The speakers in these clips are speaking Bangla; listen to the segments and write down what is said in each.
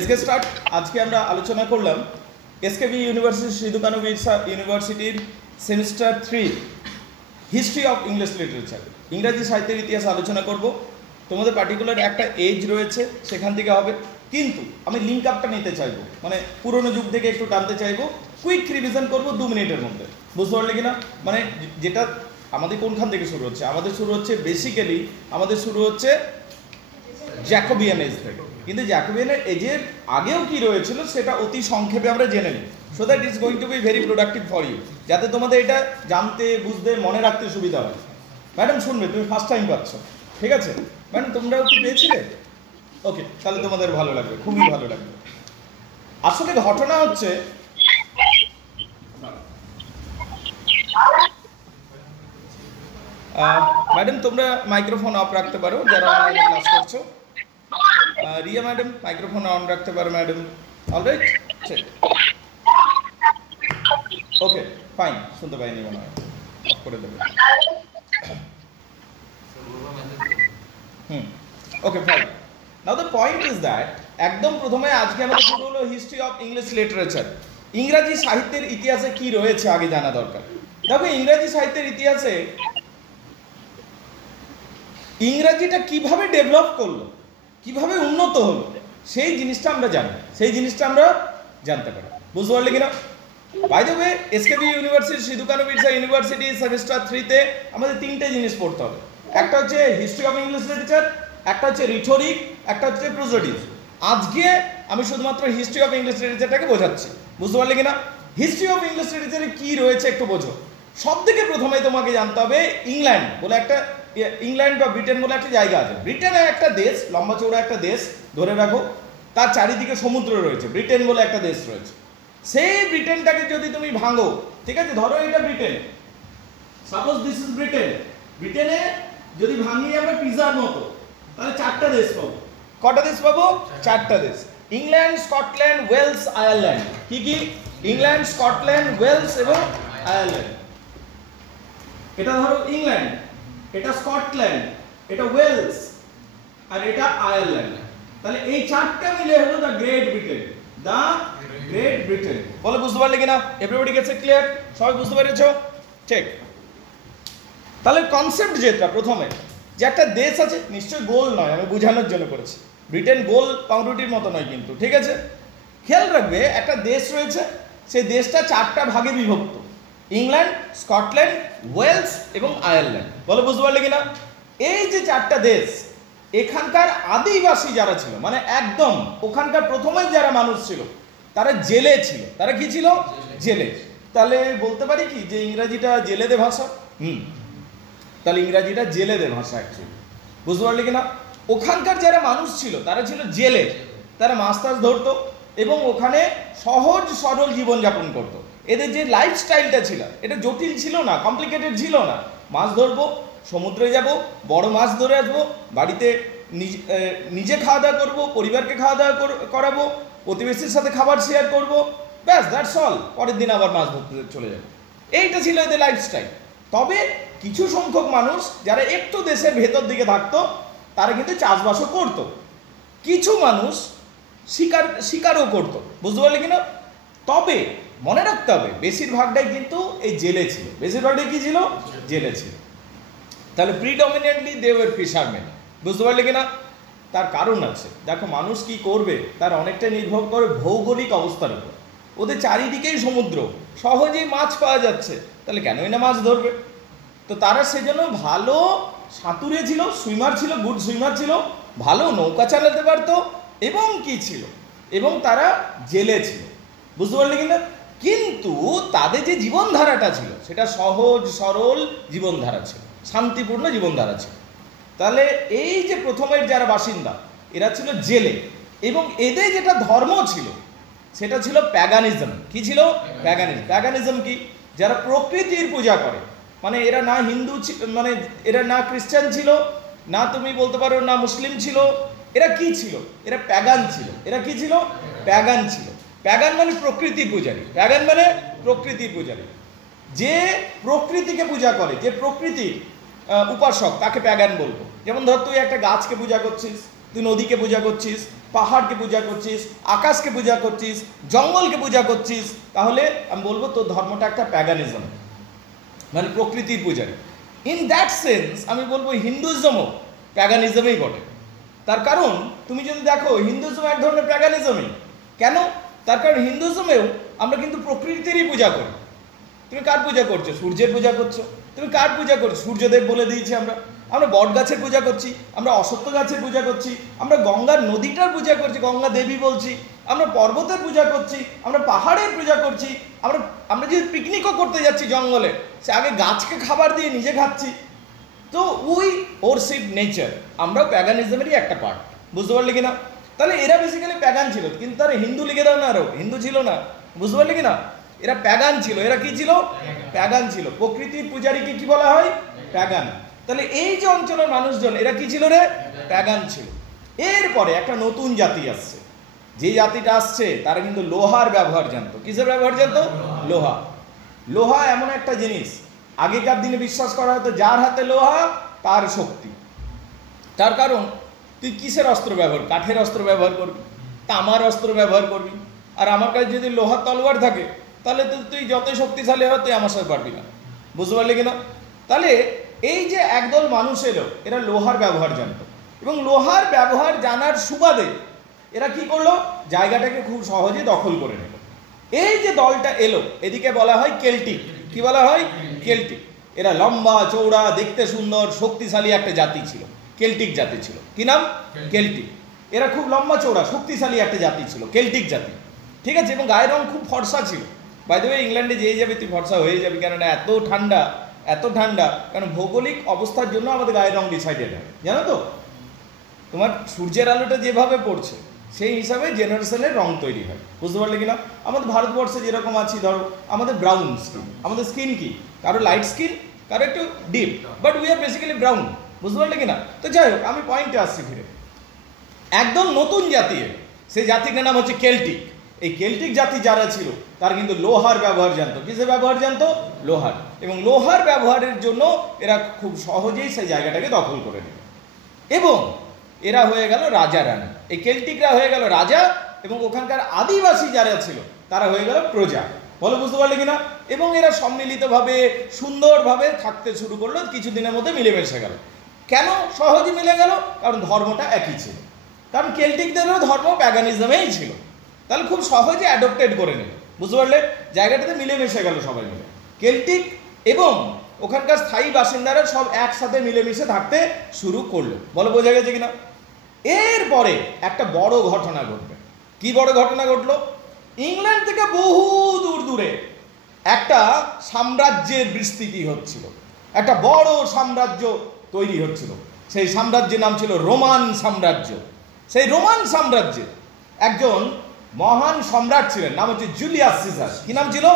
SK start. আজকে আমরা আলোচনা করলাম এসকেবি ইউনিভার্সিটি সিধু কানু বিরসা ইউনিভার্সিটির semester 3 history of English literature, ইংরাজি সাহিত্যের ইতিহাস আলোচনা করব। তোমাদের পার্টিকুলার একটা এজ রয়েছে, সেখান থেকে হবে, কিন্তু আমি লিঙ্ক আপটা নিতে চাইবো, মানে পুরনো যুগ থেকে একটু টানতে চাইবো। কুইক রিভিশন করব 2 মিনিটের মধ্যে, বুঝতে পারলে কিনা? মানে যেটা আমাদের কোনখান থেকে শুরু হচ্ছে, আমাদের শুরু হচ্ছে বেসিক্যালি আমাদের শুরু হচ্ছে জ্যাকোবিয়ান এজ থেকে, কিন্তু জ্যাকোবিয়ান এজের আগেও কি রয়েছিল সেটা অতি সংক্ষেপে আমরা জেনে নিই, so that is going to be very productive for you, যাতে তোমাদের এটা জানতে বুঝতে মনে রাখতে সুবিধা হয়। ম্যাডাম শুনবে, তুমি ফার্স্ট টাইম পাচ্ছ, ঠিক আছে ম্যাডাম? তোমরাও কি পেয়েছিলে? ওকে, তাহলে তোমাদের ভালো লাগবে, খুবই ভালো লাগবে। আসলে ঘটনা হচ্ছে ম্যাডাম তোমরা মাইক্রোফোন অফ রাখতে পারো যারা অনলাইনে ক্লাস করছো। রিয়া ম্যাডাম মাইক্রোফোন অন রাখতে পারো ম্যাডাম। অলরাইট, ওকে ফাইন, শুনতে পাইনি মনে হয়, অফ করে দেবে। Okay fine. Now the point is that একদম প্রথমে আজকে আমাদের শুরু হলো হিস্ট্রি অফ ইংলিশ লিটারেচার। ইংরাজি সাহিত্যের ইতিহাসে কি রয়েছে আগে জানা দরকার। দেখো, ইংরাজি সাহিত্যের ইতিহাসে ইংরাজিটা কিভাবে ডেভেলপ করলো, কিভাবে উন্নত হলো, সেই জিনিসটা আমরা জানি, সেই জিনিসটা আমরা জানতে পারি, বুঝতে পারলে কিনা? By the way, SKB university Sidho Kanho Birsha university semester 3-তে আমাদের 3টে জিনিস পড়তে হবে। একটা হচ্ছে হিস্ট্রি অফ ইংলিশ লিটারেচার, একটা হচ্ছে রিটোরিক, একটা হচ্ছে প্রোজোডিস। আজকে আমি শুধুমাত্র হিস্ট্রি অফ ইংলিশ লিটারেচারটাকে বোঝাচ্ছি, বুঝতে পারলে কিনা? হিস্ট্রি অফ ইংলিশ লিটারেচারে কি রয়েছে একটু বোঝো। সব থেকে প্রথমে তোমাকে জানতে হবে ইংল্যান্ড বলে একটা, ইংল্যান্ড বা ব্রিটেন বলে একটা জায়গা আছে। ব্রিটেন একটা দেশ, লম্বা চৌড়া একটা দেশ ধরে রাখো, তার চারিদিকে সমুদ্র রয়েছে, ব্রিটেন বলে একটা দেশ রয়েছে। সেই ব্রিটেনটাকে যদি তুমি ভাঙো, ঠিক আছে, ধরো এটা Britain, suppose this is Britain, ব্রিটেনে যদি ভাঙিয়ে আমরা পিজার মতো, তাহলে 4টা দেশ পাবো। কটা দেশ পাবো? 4টা দেশ। England, Scotland, Wales, Ireland. কি কি? ইংল্যান্ড, স্কটল্যান্ড, ওয়েলস এবং আয়ারল্যান্ড। এটা ধরো ইংল্যান্ড, এটা স্কটল্যান্ড, এটা ওয়েলস আর এটা আয়ারল্যান্ড। তাহলে এই 4টা মিলে হলো the great Britain, the great Britain. বলে বুঝতে পারলে কিনা? Everybody gets it clear? সবাই বুঝতে পেরেছো? ঠিক। তাহলে কনসেপ্ট যেটা প্রথমে, যে একটা দেশ আছে, নিশ্চয়ই গোল নয়, আমি বোঝানোর জন্য করেছি, ব্রিটেন গোল পাউরুটির মতো নয় কিন্তু, ঠিক আছে? খেয়াল রাখবে একটা দেশ রয়েছে, সেই দেশটা 4টা ভাগে বিভক্ত, ইংল্যান্ড, স্কটল্যান্ড, ওয়েলস এবং আয়ারল্যান্ড। বলে বুঝতে পারলে কিনা? এই যে 4টা দেশ, এখানকার আদিবাসী যারা ছিল, মানে একদম ওখানকার প্রথমে যারা মানুষ ছিল, তারা জেলে ছিল। তারা কি ছিল? জেলে। তাহলে বলতে পারি কি যে ইংরাজিটা জেলেদের ভাষা? তাহলে ইংরাজিটা জেলেদের ভাষা অ্যাকচুয়ালি, বুঝতে পারলে কিনা? ওখানকার যারা মানুষ ছিল তারা ছিল জেলে, তারা মাছ টাছ ধরতো এবং ওখানে সহজ সরল জীবনযাপন করতো। এদের যে লাইফস্টাইলটা ছিল এটা জটিল ছিল না, কমপ্লিকেটেড ছিল না। মাছ ধরবো, সমুদ্রে যাব, বড় মাছ ধরে আসবো, বাড়িতে নিজে খাওয়া দাওয়া করবো, পরিবারকে খাওয়া দাওয়া করাবো, প্রতিবেশীর সাথে খাবার শেয়ার করবো, ব্যাস, দ্যাটস অল। পরের দিন আবার মাছ ধরতে চলে যাবো। এইটা ছিল এদের লাইফস্টাইল। তবে কিছু সংখ্যক মানুষ যারা একটু দেশের ভেতর দিকে থাকতো, তারা কিন্তু চাষবাসও করতো। কিছু মানুষ শিকারও করতো, বুঝতে পারলে কিনা? তবে মনে রাখতে হবে বেশিরভাগটাই কিন্তু এই জেলে ছিল। বেশিরভাগটাই কি ছিল? জেলে ছিল। তাহলে প্রিডমিনেন্টলি দে ওয়্যার ফিশারম্যান, বুঝতে পারলে কিনা? তার কারণ আছে। দেখো, মানুষ কি করবে তার অনেকটা নির্ভর করে ভৌগোলিক অবস্থার উপর। ওদের চারিদিকেই সমুদ্র, সহজেই মাছ পাওয়া যাচ্ছে, তাহলে কেনই না মাছ ধরবে? তো তারা সেজন্য ভালো সাঁতুরে ছিল, সুইমার ছিল, গুড সুইমার ছিল, ভালো নৌকা চালাতে পারতো এবং কি ছিল, এবং তারা জেলে ছিল, বুঝতে পারলে কিনা? কিন্তু তাদের যে জীবনধারাটা ছিল সেটা সহজ সরল জীবনধারা ছিল, শান্তিপূর্ণ জীবনধারা ছিল। তাহলে এই যে প্রথমের যারা বাসিন্দা, এরা ছিল জেলে, এবং এদের যেটা ধর্ম ছিল সেটা ছিল প্যাগানিজম। কি ছিল? প্যাগানিজম। প্যাগানিজম কি? যারা প্রকৃতির পূজা করে, মানে এরা না হিন্দু, মানে এরা না খ্রিস্টান ছিল, না তুমি বলতে পারো না মুসলিম ছিল, এরা কি ছিল? এরা প্যাগান ছিল। এরা কি ছিল? প্যাগান ছিল। প্যাগান মানে প্রকৃতির পূজারী। প্যাগান মানে প্রকৃতির পূজারী। যে প্রকৃতিকে পূজা করে, যে প্রকৃতির উপাসক, তাকে প্যাগান বলবো। যেমন ধর তুই একটা গাছকে পূজা করছিস, তুই নদীকে পূজা করছিস, পাহাড়কে পূজা করছিস, আকাশকে পূজা করছিস, জঙ্গলকে পূজা করছিস, তাহলে আমি বলবো তোর ধর্মটা একটা প্যাগানিজম, মানে প্রকৃতির পূজারী। ইন দ্যাট সেন্স আমি বলবো হিন্দুইজমও প্যাগানিজমেই বটে। তার কারণ তুমি যদি দেখো হিন্দুইজম এক ধরনের প্যাগানিজমই। কেন? তার কারণ হিন্দুইজমেও আমরা কিন্তু প্রকৃতিরই পূজা করি। তুমি কার পূজা করছো? সূর্যের পূজা করছো। তুমি কার পূজা করছো? সূর্যদেব বলে দিয়েছি আমরা। আমরা বট গাছের পূজা করছি, আমরা অশ্বত্থ গাছের পূজা করছি, আমরা গঙ্গার নদীটার পূজা করছি, গঙ্গা দেবী বলছি, আমরা পর্বতের পূজা করছি, আমরা পাহাড়ের পূজা করছি, আমরা যদি পিকনিকও করতে যাচ্ছি জঙ্গলে, সে আগে গাছকে খাবার দিয়ে নিজে খাচ্ছি। তো উই ওরশিপ নেচার, আমরাও প্যাগানিজমেরই একটা পার্ট। বুঝতে পারলি কিনা? তাহলে এরা বেসিক্যালি প্যাগান ছিল, কিন্তু তারা হিন্দু লিখে দাও না, আরও হিন্দু ছিল না। বুঝতে পারলি কিনা? এরা প্যাগান ছিল। এরা কি ছিল? প্যাগান ছিল। প্রকৃতির পূজারীকে কি বলা হয়? প্যাগান। তাহলে এই যে অঞ্চলের মানুষজন এরা কি ছিল রে? প্যাগান ছিল। এরপরে একটা নতুন জাতি আসছে। যে জাতিটা আসছে তারা কিন্তু লোহার ব্যবহার জানতো। কিসের ব্যবহার জানতো? লোহা। লোহা এমন একটা জিনিস, আগেকার দিনে বিশ্বাস করা হতো যার হাতে লোহা তার শক্তি। তার কারণ তুই কিসের অস্ত্র ব্যবহার? কাঠের অস্ত্র ব্যবহার করবি, তামার অস্ত্র ব্যবহার করবি। আর আমার কাছে যদি লোহার তলোয়ার থাকে তাহলে তো তুই যতই শক্তিশালী হয় তুই আমার সাথে পারবি না। বুঝতে পারলি কিনা? তাহলে এই যে একদল মানুষ এলো, এরা লোহার ব্যবহার জানতো, এবং লোহার ব্যবহার জানার সুবাদে এরা কি করলো? জায়গাটাকে খুব সহজে দখল করে নিল। এই যে দলটা এলো এদিকে বলা হয় কেল্টিক। কি বলা হয়? কেল্টিক। এরা লম্বা চৌড়া, দেখতে সুন্দর, শক্তিশালী একটা জাতি ছিল, কেল্টিক জাতি ছিল। কি নাম? কেল্টিক। এরা খুব লম্বা চৌড়া শক্তিশালী একটা জাতি ছিল, কেল্টিক জাতি। ঠিক আছে? এবং গায়ের রং খুব ফর্সা ছিল। বাই দ্য ওয়ে, ইংল্যান্ডে যেয়ে যাবে তুই ফর্সা হয়ে যাবি, কেননা এত ঠান্ডা, এত ঠান্ডা। কারণ ভৌগোলিক অবস্থার জন্য আমাদের গায়ের রং ডিসাইডেড হয়, জানো তো? তোমার সূর্যের আলোটা যেভাবে পড়ছে সেই হিসাবে জেনারেশনের রং তৈরি হয়। বুঝতে পারলে কিনা? আমাদের ভারতবর্ষে যেরকম আছি, ধরো আমাদের ব্রাউন স্কিন। আমাদের স্কিন কি? কারো লাইট স্কিন, কারো একটু deep, but we are basically brown. বুঝতে পারলে কিনা? তো যাই হোক, আমি পয়েন্টে আসছি ফিরে। একদম নতুন জাতি, সেই জাতিটার নাম হচ্ছে কেল্টিক। এই কেল্টিক জাতি যারা ছিল তারা কিন্তু লোহার ব্যবহার জানতো। কিসের ব্যবহার জানতো? লোহার। এবং লোহার ব্যবহারের জন্য এরা খুব সহজেই সেই জায়গাটাকে দখল করে নিল, এবং এরা হয়ে গেল রাজা রানী। এই কেল্টিকরা হয়ে গেল রাজা, এবং ওখানকার আদিবাসী যারা ছিল তারা হয়ে গেল প্রজা। বলো, বুঝতে পারলে কিনা? এবং এরা সম্মিলিতভাবে সুন্দরভাবে থাকতে শুরু করলো, কিছুদিনের মধ্যে মিলেমিশে গেল। কেন সহজে মিলে গেল? কারণ ধর্মটা একই ছিল। কারণ কেল্টিকদেরও ধর্ম প্যাগানিজমেই ছিল। তাহলে খুব সহজে অ্যাডপ্টেড করে নিল। বুঝতে পারলে? জায়গাটাতে মিলেমিশে গেল সবাই মিলে। কেল্টিক এবং ওখানকার স্থায়ী বাসিন্দারা সব একসাথে মিলেমিশে থাকতে শুরু করলো। বলো, বোঝা গেছে কিনা? এরপরে একটা বড় ঘটনা ঘটবে। কি বড় ঘটনা ঘটলো? ইংল্যান্ড থেকে বহু দূর দূরে একটা সাম্রাজ্যের বিস্তৃতি হচ্ছিল, একটা বড় সাম্রাজ্য তৈরি হচ্ছিল। সেই সাম্রাজ্যের নাম ছিল রোমান সাম্রাজ্য। সেই রোমান সাম্রাজ্যে একজন মহান সম্রাট ছিলেন, নাম হচ্ছে জুলিয়াস সিজার। কি নাম ছিল?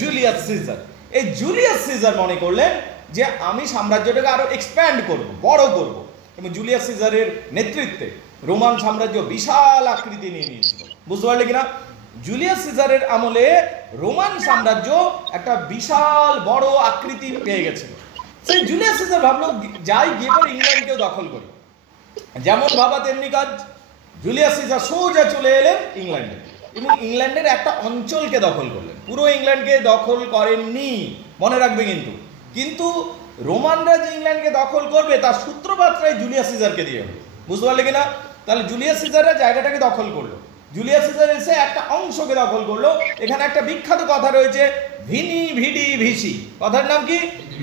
Julius Caesar. এই জুলিয়াস সিজার মনে করলেন যে আমি সাম্রাজ্যটাকে আরো এক্সপ্যান্ড করব, বড় করব, এবং জুলিয়াস সিজারের নেতৃত্বে রোমান সাম্রাজ্য বিশাল আকৃতি নিয়ে নিয়েছিল। বুঝতে পারলে কিনা? জুলিয়াস সিজারের আমলে রোমান সাম্রাজ্য একটা বিশাল বড় আকৃতি পেয়ে গেছিল। সেই জুলিয়াস সিজার ভাবলো যাই, গিয়ে পরে ইংল্যান্ডকেও দখল করি। যেমন ভাবা তেমনি কাজ। জুলিয়াস সিজার সোজা চলে এলেন ইংল্যান্ডে, এবং ইংল্যান্ডের একটা অঞ্চলকে দখল করলেন। পুরো ইংল্যান্ডকে দখল করেননি, মনে রাখবে কিন্তু। কিন্তু রোমানরা যে ইংল্যান্ডকে দখল করবে তার সূত্রপাতটাই জুলিয়াস সিজারকে দিয়ে হলো। বুঝতে পারলে কিনা? তাহলে জুলিয়াস সিজাররা জায়গাটাকে দখল করলো। জুলিয়াস সিজার এসে একটা অংশকে দখল করলো। এখানে একটা বিখ্যাত কথা রয়েছে, ভিনি ভিডি ভিসি। কথার নাম কি?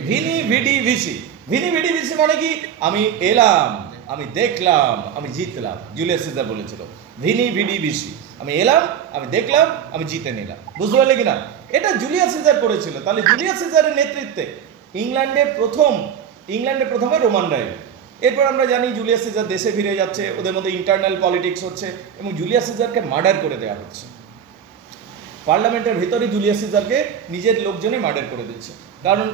Veni vidi vici. Veni vidi vici মানে কি? আমি এলাম, আমি দেখলাম, আমি জিতলাম। জুলিয়াস সিজার বলেছিল ভিনি ভিডি ভিসি, আমি এলাম, আমি দেখলাম, আমি জিতে নিলাম। বুঝতে পারলে কিনা? এটা জুলিয়াস সিজার করেছিল। তাহলে জুলিয়াস সিজারের নেতৃত্বে ইংল্যান্ডে প্রথমে রোমানরা এলো। এরপর আমরা জানি জুলিয়াস সিজার দেশে ফিরে যাচ্ছে, ওদের মধ্যে ইন্টারনাল পলিটিক্স হচ্ছে, এবং জুলিয়াস সিজারকে মার্ডার করে দেওয়া হচ্ছে। পার্লামেন্টের ভিতরে জুলিয়াস সিজারকে নিজের লোকজনে মার্ডার করে দিচ্ছে। কারণ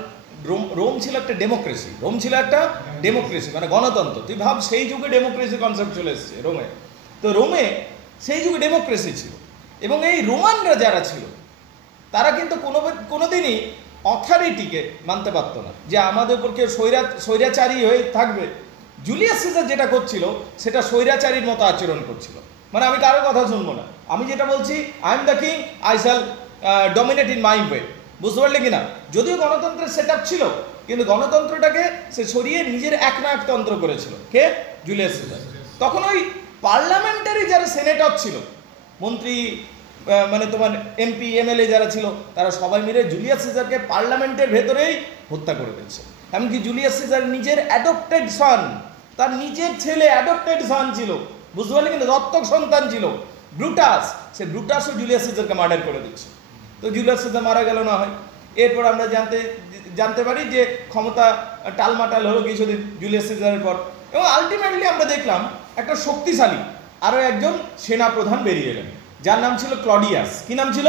রোম ছিল একটা ডেমোক্রেসি। রোম ছিল একটা ডেমোক্রেসি, মানে গণতন্ত্র। তুই ভাব, সেই যুগে ডেমোক্রেসি কনসেপ্ট চলে এসেছে রোমে। তো রোমে সেই যুগে ডেমোক্রেসি ছিল, এবং এই রোমানরা যারা ছিল তারা কিন্তু কোনোদিনই অথরিটিকে মানতে পারতো না, যে আমাদের উপর কেউ স্বৈরাচারী হয়ে থাকবে। জুলিয়াস সিজার যেটা করছিল সেটা স্বৈরাচারীর মতো আচরণ করছিল। মানে আমি কারোর কথা শুনবো না, আমি যেটা বলছি I am the king, I shall dominate in my way. বুঝতে পারলে কিনা? যদিও গণতন্ত্রের সেট আপ ছিল, কিন্তু গণতন্ত্রটাকে সে সরিয়ে নিজের একনায়কতন্ত্র করেছিল। কে? Julius Caesar. তখন ওই পার্লামেন্টারি যারা সেনেটর ছিল, মন্ত্রী মানে তোমার এমপি এমএলএ যারা ছিল, তারা সবাই মিলে জুলিয়াস সিজারকে পার্লামেন্টের ভেতরেই হত্যা করে দিচ্ছে। এমনকি জুলিয়াস সিজার নিজের অ্যাডপ্টেড সন, তার নিজের ছেলে অ্যাডপ্টেড সন ছিল, বুঝতে পারলে কিন্তু দত্তক সন্তান ছিল ব্রুটাস, সে ব্রুটাসও জুলিয়াস সিজারকে মার্ডার করে দিচ্ছে। তো জুলিয়াস সিজার মারা গেল না হয়। এরপর আমরা জানতে পারি যে ক্ষমতা টালমাটাল হলো কিছুদিন জুলিয়াস সিজারের পর, এবং আলটিমেটলি আমরা দেখলাম একটা শক্তিশালী আরও একজন সেনাপ্রধান বেরিয়ে এলেন, যার নাম ছিল ক্লডিয়াস। কি নাম ছিল?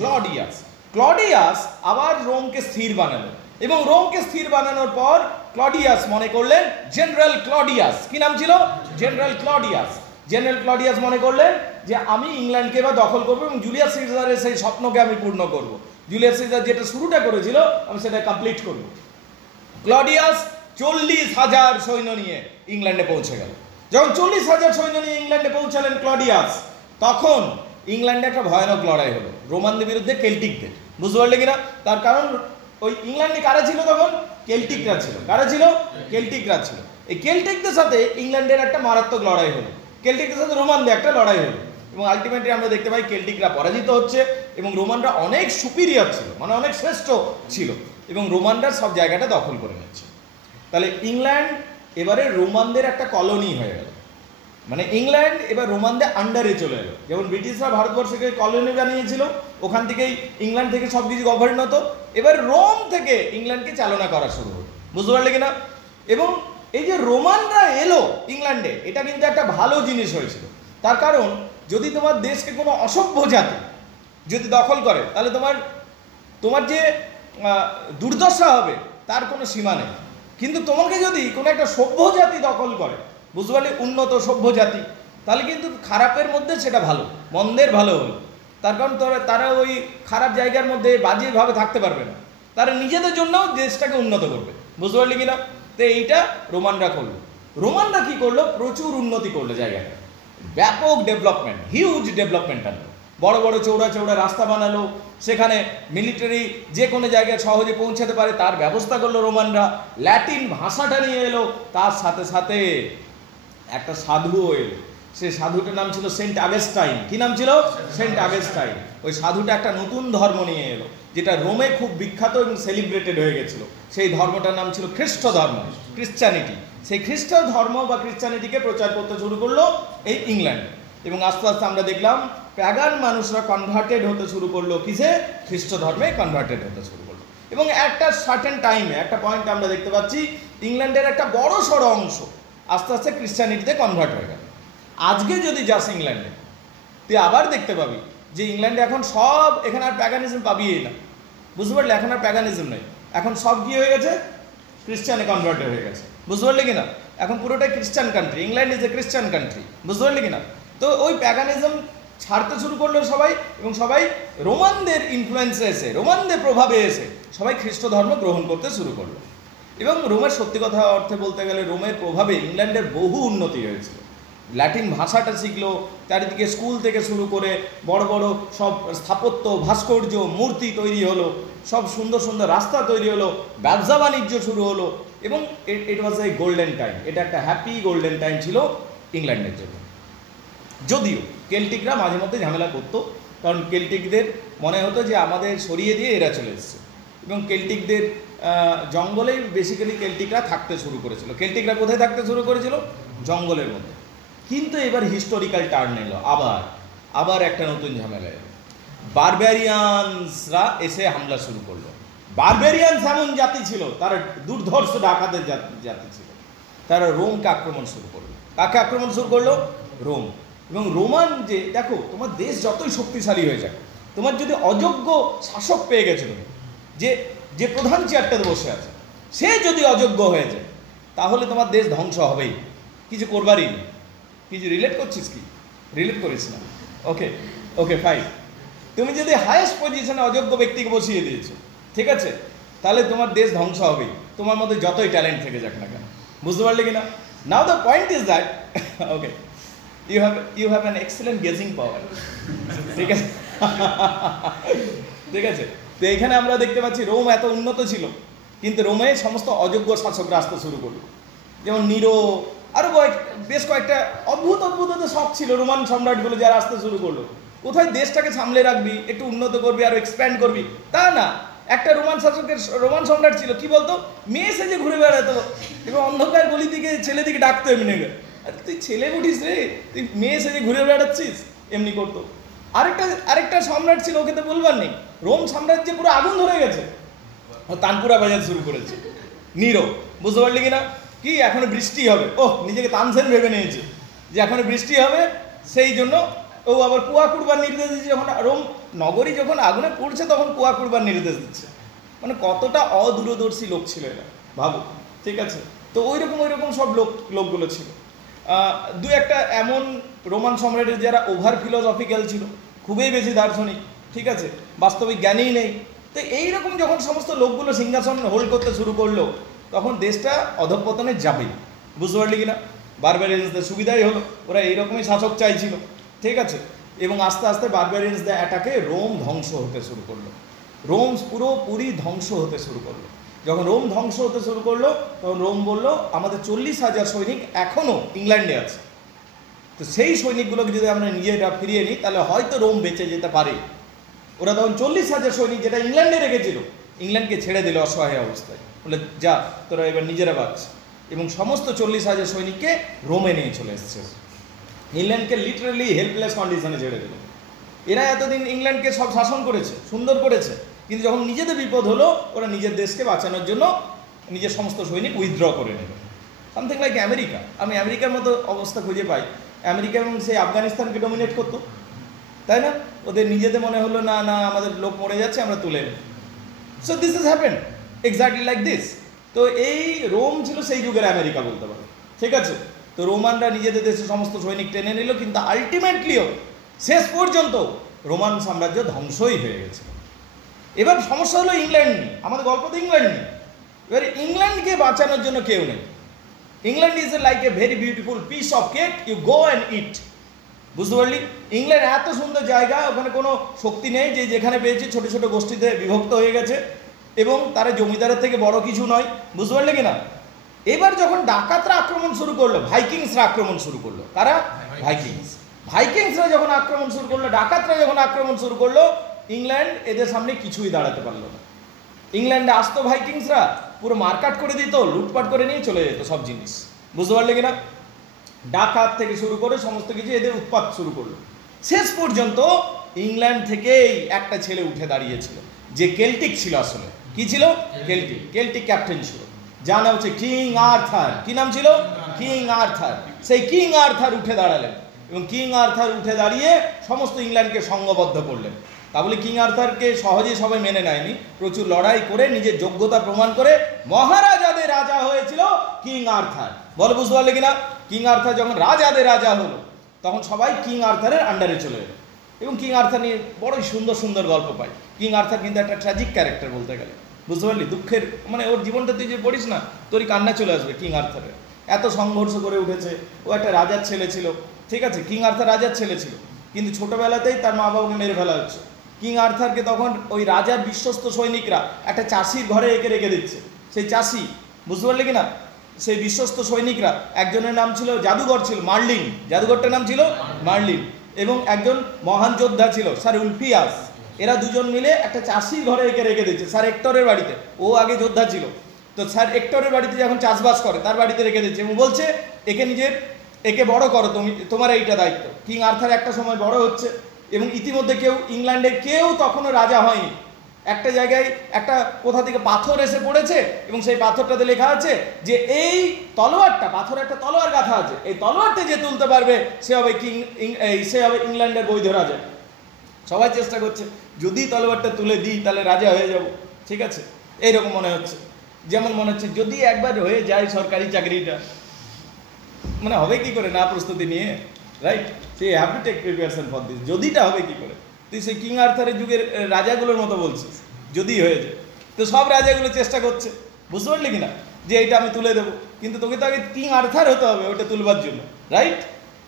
ক্লডিয়াস। ক্লডিয়াস আবার রোমকে স্থির বানালো, এবং রোমকে স্থির বানানোর পর ক্লডিয়াস মনে করলেন জেনারেল ক্লডিয়াস। কি নাম ছিল? General Claudius. জেনারেল ক্লডিয়াস মনে করলেন যে আমি ইংল্যান্ডকে এবার দখল করবো এবং জুলিয়াস সিজারের সেই স্বপ্নকে আমি পূর্ণ করব। জুলিয়াস সিজার যেটা শুরুটা করেছিল আমি সেটা কমপ্লিট করব। ক্লডিয়াস 40,000 সৈন্য নিয়ে ইংল্যান্ডে পৌঁছে গেল। যখন 40,000 সৈন্য নিয়ে ইংল্যান্ডে পৌঁছালেন ক্লডিয়াস, তখন ইংল্যান্ডে একটা ভয়ানক লড়াই হলো রোমানদের বিরুদ্ধে কেল্টিকদের। বুঝতে পারলে কিনা? তার কারণ ওই ইংল্যান্ডে কারা ছিল তখন? কেল্টিকরা ছিল। কারা ছিল? কেল্টিকরা ছিল। এই কেল্টিকদের সাথে ইংল্যান্ডের একটা মারাত্মক লড়াই হলো, কেল্টিকদের সাথে রোমানদের একটা লড়াই হলো, এবং আলটিমেটলি আমরা দেখতে পাই কেল্টিকরা পরাজিত হচ্ছে এবং রোমানরা অনেক সুপিরিয়র ছিল, মানে অনেক শ্রেষ্ঠ ছিল, এবং রোমানরা সব জায়গাটা দখল করে নিচ্ছে। তাহলে ইংল্যান্ড এবারে রোমানদের একটা কলোনি হয়ে গেল, মানে ইংল্যান্ড এবার রোমানদের আন্ডারে চলে এলো। যেমন ব্রিটিশরা ভারতবর্ষকে কলোনি বানিয়েছিল, ওখান থেকেই ইংল্যান্ড থেকে সব কিছু গভর্ন হতো, এবার রোম থেকে ইংল্যান্ডকে চালনা করা শুরু হলো। বুঝতে পারলে কিনা? এবং এই যে রোমানরা এলো ইংল্যান্ডে, এটা কিন্তু একটা ভালো জিনিস হয়েছিল। তার কারণ যদি তোমার দেশকে কোনো অসভ্য জাতি যদি দখল করে, তাহলে তোমার যে দুর্দশা হবে তার কোনো সীমা নেই। কিন্তু তোমাকে যদি কোনো একটা সভ্য জাতি দখল করে, বুঝতে পারলে, উন্নত সভ্য জাতি, তাহলে কিন্তু খারাপের মধ্যে সেটা ভালো, মন্দের ভালো হলো। তার কারণ তারা ওই খারাপ জায়গার মধ্যে বাজেভাবে থাকতে পারবে না, তারা নিজেদের জন্যও দেশটাকে উন্নত করবে। বুঝতে পারলি কিনা? তো এইটা রোমানরা করলো। রোমানরা কি করলো? প্রচুর উন্নতি করলো জায়গাটা, ব্যাপক ডেভেলপমেন্ট, হিউজ ডেভেলপমেন্ট আনলো, বড় বড় চৌড়া চৌড়া রাস্তা বানালো, সেখানে মিলিটারি যে কোনো জায়গায় সহজে পৌঁছাতে পারে তার ব্যবস্থা করলো রোমানরা। ল্যাটিন ভাষাটা নিয়ে এলো, তার সাথে সাথে একটা সাধুও এলো। সেই সাধুটার নাম ছিল সেন্ট আগস্টাইন। কি নাম ছিল? সেন্ট আগস্টাইন। ওই সাধুটা একটা নতুন ধর্ম নিয়ে এলো, যেটা রোমে খুব বিখ্যাত এবং সেলিব্রেটেড হয়ে গেছিল। সেই ধর্মটার নাম ছিল খ্রিস্ট ধর্ম, ক্রিশ্চানিটি। সেই খ্রিস্ট ধর্ম বা ক্রিশ্চানিটিকে প্রচার করতে শুরু করলো এই ইংল্যান্ডে, এবং আস্তে আস্তে আমরা দেখলাম প্যাগান মানুষরা কনভার্টেড হতে শুরু করলো। কিসে? খ্রিস্ট ধর্মে কনভার্টেড হতে শুরু করলো। এবং একটা সার্টেন টাইমে, একটা পয়েন্ট আমরা দেখতে পাচ্ছি ইংল্যান্ডের একটা বড় সড়ো অংশ আস্তে আস্তে ক্রিশ্চানিটিতে কনভার্ট হয়ে গেল। আজকে যদি যাস ইংল্যান্ডে, তুই আবার দেখতে পাবি যে ইংল্যান্ডে এখন সব, এখানে আর প্যাগানিজম পাবিই না। বুঝতে পারলে? এখন আর প্যাগানিজম নেই, এখন সব কি হয়ে গেছে? খ্রিস্টানে কনভার্টেড হয়ে গেছে। বুঝতে পারলে কিনা? এখন পুরোটাই খ্রিস্টান কান্ট্রি, ইংল্যান্ড ইজ এ খ্রিস্টান কান্ট্রি। বুঝতে পারলে কিনা? তো ওই প্যাগানিজম ছাড়তে শুরু করলো সবাই, এবং সবাই রোমানদের ইনফ্লুয়েন্সে এসে, রোমানদের প্রভাবে এসে সবাই খ্রিস্ট ধর্ম গ্রহণ করতে শুরু করলো। এবং রোমের, সত্যি কথা অর্থে বলতে গেলে, রোমের প্রভাবে ইংল্যান্ডের বহু উন্নতি হয়েছিল। ল্যাটিন ভাষাটা শিখলো, চারিদিকে স্কুল থেকে শুরু করে বড় বড় সব স্থাপত্য, ভাস্কর্য, মূর্তি তৈরি হলো, সব সুন্দর সুন্দর রাস্তা তৈরি হলো, ব্যবসা বাণিজ্য শুরু হলো, এবং ইট ওয়াজ এ গোল্ডেন টাইম। এটা একটা হ্যাপি গোল্ডেন টাইম ছিল ইংল্যান্ডের জন্য। যদিও কেল্টিকরা মাঝে মধ্যে ঝামেলা করতো, কারণ কেল্টিকদের মনে হতো যে আমাদের সরিয়ে দিয়ে এরা চলে এসছে, এবং কেল্টিকদের জঙ্গলেই বেসিক্যালি কেল্টিকরা থাকতে শুরু করেছিল। কেল্টিকরা কোথায় থাকতে শুরু করেছিল? জঙ্গলের মধ্যে। কিন্তু এবার হিস্টোরিক্যাল টার্ন এলো, আবার একটা নতুন ঝামেলা এলো। বারবেরিয়ানসরা এসে হামলা শুরু করলো। বারবেরিয়ানস এমন জাতি ছিল, তারা দুর্ধর্ষ ডাকাতের জাতি ছিল। তারা রোমকে আক্রমণ শুরু করলো। কাকে আক্রমণ শুরু করলো? রোম। এবং রোমান যে, দেখো, তোমার দেশ যতই শক্তিশালী হয়ে যায়, তোমার যদি অযোগ্য শাসক পেয়ে গেছে, তুমি যে প্রধান চেয়ারটাতে বসে আছে, সে যদি অযোগ্য হয়ে যায়, তাহলে তোমার দেশ ধ্বংস হবেই, কিছু করবারই নেই। কিছু রিলেট করছিস? কি রিলেট করিস না? Okay fine. তুমি যদি হায়েস্ট পজিশনে অযোগ্য ব্যক্তিকে বসিয়ে দিয়েছো, ঠিক আছে, তাহলে তোমার দেশ ধ্বংস হবেই, তোমার মধ্যে যতই ট্যালেন্ট থেকে যাক না কেন। বুঝতে পারলে কিনা? Now the point is that, okay, you have an excellent gazing power. ঠিক আছে, ঠিক আছে। তো এখানে আমরা দেখতে পাচ্ছি রোম এত উন্নত ছিল, কিন্তু রোমে সমস্ত অযোগ্য শাসকরা আসতে শুরু করলো, যেমন নিরো, আরো বেশ কয়েকটা অদ্ভুত অদ্ভুত শখ ছিল রোমান সম্রাটগুলো যারা আসতে শুরু করলো। কোথায় দেশটাকে সামলে রাখবি, একটু উন্নত করবি, আরো এক্সপ্যান্ড করবি, তা না। একটা রোমান সম্রাট ছিল, কি বলতো, মেয়ে সেজে ঘুরে বেড়াতো এবং অন্ধকার গলি থেকে ছেলে দিকে ডাকতো এমনি, তুই ছেলে উঠিস রে, তুই মেয়ে সেজে ঘুরে বেড়াচ্ছিস, এমনি করতো। আরেকটা সম্রাট ছিল, ওকে তো বলবার নেই, রোম সাম্রাজ্যে পুরো আগুন ধরে গেছে, তানপুরা বাজার শুরু করেছে নিরো। বুঝতে পারলি কিনা, কি এখনো বৃষ্টি হবে, নিজেকে তানসেন ভেবে নিয়েছে যে এখনো বৃষ্টি হবে, সেই জন্য ও আবার কুয়া কুড়বার নির্দেশ দিচ্ছে। যখন রোম নগরী যখন আগুনে পড়ছে তখন কুয়া কুড়বার নির্দেশ দিচ্ছে। মানে কতটা অদূরদর্শী লোক ছিল এরা, ভাবো। ঠিক আছে, তো ওই রকম সব লোকগুলো ছিল। দু একটা এমন রোমান সম্রাটের যারা ওভার ফিলোসফিক্যাল ছিল, খুবই বেশি দার্শনিক, ঠিক আছে, বাস্তবিক জ্ঞানই নেই। তো এইরকম যখন সমস্ত লোকগুলো সিংহাসন হোল্ড করতে শুরু করলো, তখন দেশটা অধঃপতনে যাবে। বুঝতে পারলি কিনা, বারবারিয়ানসদের সুবিধাই হলো, ওরা এইরকমই শাসক চাইছিল, ঠিক আছে। এবং আস্তে আস্তে বারবারিয়ানসদের অ্যাটাকে রোম ধ্বংস হতে শুরু করলো, রোম পুরোপুরি ধ্বংস হতে শুরু করলো। যখন রোম ধ্বংস হতে শুরু করলো, তখন রোম বলল আমাদের 40,000 সৈনিক এখনও ইংল্যান্ডে আছে, তো সেই সৈনিকগুলোকে যদি আমরা নিজেরা ফিরিয়ে নিই তাহলে হয়তো রোম বেঁচে যেতে পারে। ওরা তখন 40,000 সৈনিক যেটা ইংল্যান্ডে রেখেছিল, ইংল্যান্ডকে ছেড়ে দিল অসহায় অবস্থায়, বলে যা তোরা এবার নিজেরা বাঁচ। এবং সমস্ত 40,000 সৈনিককে রোমে নিয়ে চলে এসছে, ইংল্যান্ডকে লিটারালি হেল্পলেস কন্ডিশনে ছেড়ে দিল। এরা এতদিন ইংল্যান্ডকে সব শাসন করেছে, সুন্দর করেছে, কিন্তু যখন নিজেদের বিপদ হলো, ওরা নিজের দেশকে বাঁচানোর জন্য নিজের সমস্ত সৈনিক উইথড্র করে নেবে। Something like America. আমি আমেরিকার মতো অবস্থা খুঁজে পাই, আমেরিকা এবং সেই আফগানিস্তানকে ডমিনেট করতো, তাই না? ওদের নিজেদের মনে হলো না না আমাদের লোক মরে যাচ্ছে, আমরা তুলে নেব। So this is happen exactly like this. তো এই রোম ছিল সেই যুগের আমেরিকা বলতে পারো, ঠিক আছে। তো রোমানরা নিজেদের দেশে সমস্ত সৈনিক টেনে নিল, কিন্তু আলটিমেটলিও শেষ পর্যন্ত রোমান সাম্রাজ্য ধ্বংসই হয়ে গেছে। এবার সমস্যা হলো ইংল্যান্ড নেই, আমাদের গল্পতে ইংল্যান্ড নেই। এবার ইংল্যান্ডকে বাঁচানোর জন্য কেউ নেই। England is like a very beautiful piece of cake, you go and eat. বুঝতে পারলি, ইংল্যান্ড এত সুন্দর জায়গা, ওখানে কোনো শক্তি নেই, যে যেখানে পেয়েছে ছোট ছোট গোষ্ঠীতে বিভক্ত হয়ে গেছে এবং তারা জমিদারের থেকে বড় কিছু নয়। বুঝতে পারলে কিনা। এবার যখন ডাকাতরা আক্রমণ শুরু করলো, ভাইকিংসরা আক্রমণ শুরু করলো। কারা? ভাইকিংসরা যখন আক্রমণ শুরু করলো, ডাকাতরা যখন আক্রমণ শুরু করলো, ইংল্যান্ড এদের সামনে কিছুই দাঁড়াতে পারলো না। ইংল্যান্ডে আসতো ভাইকিংসরা, পুরো মারকাট করে দিত, লুটপাট করে নিয়ে চলে যেত সব জিনিস। বুঝতে পারলে কিনা, ডাকাত থেকে শুরু করে সমস্ত কিছু এদের উৎপাত শুরু করলো। শেষ পর্যন্ত ইংল্যান্ড থেকেই একটা ছেলে উঠে দাঁড়িয়েছিল, যে কেল্টিক ছিল। আসলে কি ছিল? কেল্টিক ক্যাপ্টেন ছিল, যার নাম হচ্ছে কিং আর্থার। কি নাম ছিল? King Arthur. সেই কিং আর্থার উঠে দাঁড়ালেন এবং কিং আর্থার উঠে দাঁড়িয়ে সমস্ত ইংল্যান্ডকে সংঘবদ্ধ করলেন। তা বলে কিং আর্থারকে সহজে সবাই মেনে নেয়নি, প্রচুর লড়াই করে নিজের যোগ্যতা প্রমাণ করে মহারাজাদের রাজা হয়েছিল কিং আর্থার। বলো বুঝতে পারলে কিনা। কিং আর্থার যখন রাজাদের রাজা হলো, তখন সবাই কিং আর্থারের আন্ডারে চলে এলো এবং কিং আর্থার নিয়ে বড়ই সুন্দর সুন্দর গল্প পাই। কিং আর্থার কিন্তু একটা ট্র্যাজিক ক্যারেক্টার বলতে গেলে, বুঝতে পারলি, দুঃখের, মানে ওর জীবনটা তুই যে পড়িস না, তোরই কান্না চলে আসবে। কিং আর্থারের এত সংঘর্ষ করে উঠেছে, ও একটা রাজার ছেলে ছিল, ঠিক আছে। কিং আর্থার রাজার ছেলে ছিল, কিন্তু ছোটবেলাতেই তার মা বাবাকে মেরে ফেলা হচ্ছে। কিং আর্থারকে তখন ওই রাজার বিশ্বস্ত সৈনিকরা একটা চাষির ঘরে রেখে দিচ্ছে। সেই চাষি, বুঝতে পারলি কিনা, সেই বিশ্বস্ত সৈনিকরা, একজনের নাম ছিল জাদুঘর, ছিল মার্লিন, জাদুঘরটার নাম ছিল মার্লিন, এবং একজন মহান যোদ্ধা ছিল স্যার উলফিয়াস। এরা দুজন মিলে একটা চাষির ঘরে রেখে দিচ্ছে, স্যার হেক্টরের বাড়িতে। ও আগে যোদ্ধা ছিল, তো স্যার হেক্টরের বাড়িতে যখন চাষবাস করে তার বাড়িতে রেখে দিচ্ছে এবং বলছে একে বড় করো, তোমার এইটা দায়িত্ব। কিং আর্থার একটা সময় বড় হচ্ছে এবং ইতিমধ্যে ইংল্যান্ডের কেউ তখনও রাজা হয়নি। একটা জায়গায় একটা কোথা থেকে পাথর এসে পড়েছে এবং সেই পাথরটাতে লেখা আছে যে এই তলোয়ারটা, পাথরে একটা তলোয়ার গাঁথা আছে, এই তলোয়ারটা যে তুলতে পারবে সে হবে ইংল্যান্ডের বৈধ রাজা। সবাই চেষ্টা করছে, যদি তলোয়ারটা তুলে দিই তাহলে রাজা হয়ে যাব, ঠিক আছে। এইরকম মনে হচ্ছে, যেমন মনে হচ্ছে যদি একবার হয়ে যায় সরকারি চাকরিটা, মানে হবে কি করে না প্রস্তুতি নিয়ে, রাইট? সে have to take preparation for this. যদিটা হবে কি করে? তুই সেই কিং আর্থারের যুগের রাজাগুলোর মতো বলছিস যদি হয়ে যায়। তো সব রাজাগুলো চেষ্টা করছে, বুঝতে পারলি কিনা, যে এইটা আমি তুলে দেবো, কিন্তু তোকে তো আগে কিং আর্থার হতে হবে ওটা তুলবার জন্য, রাইট?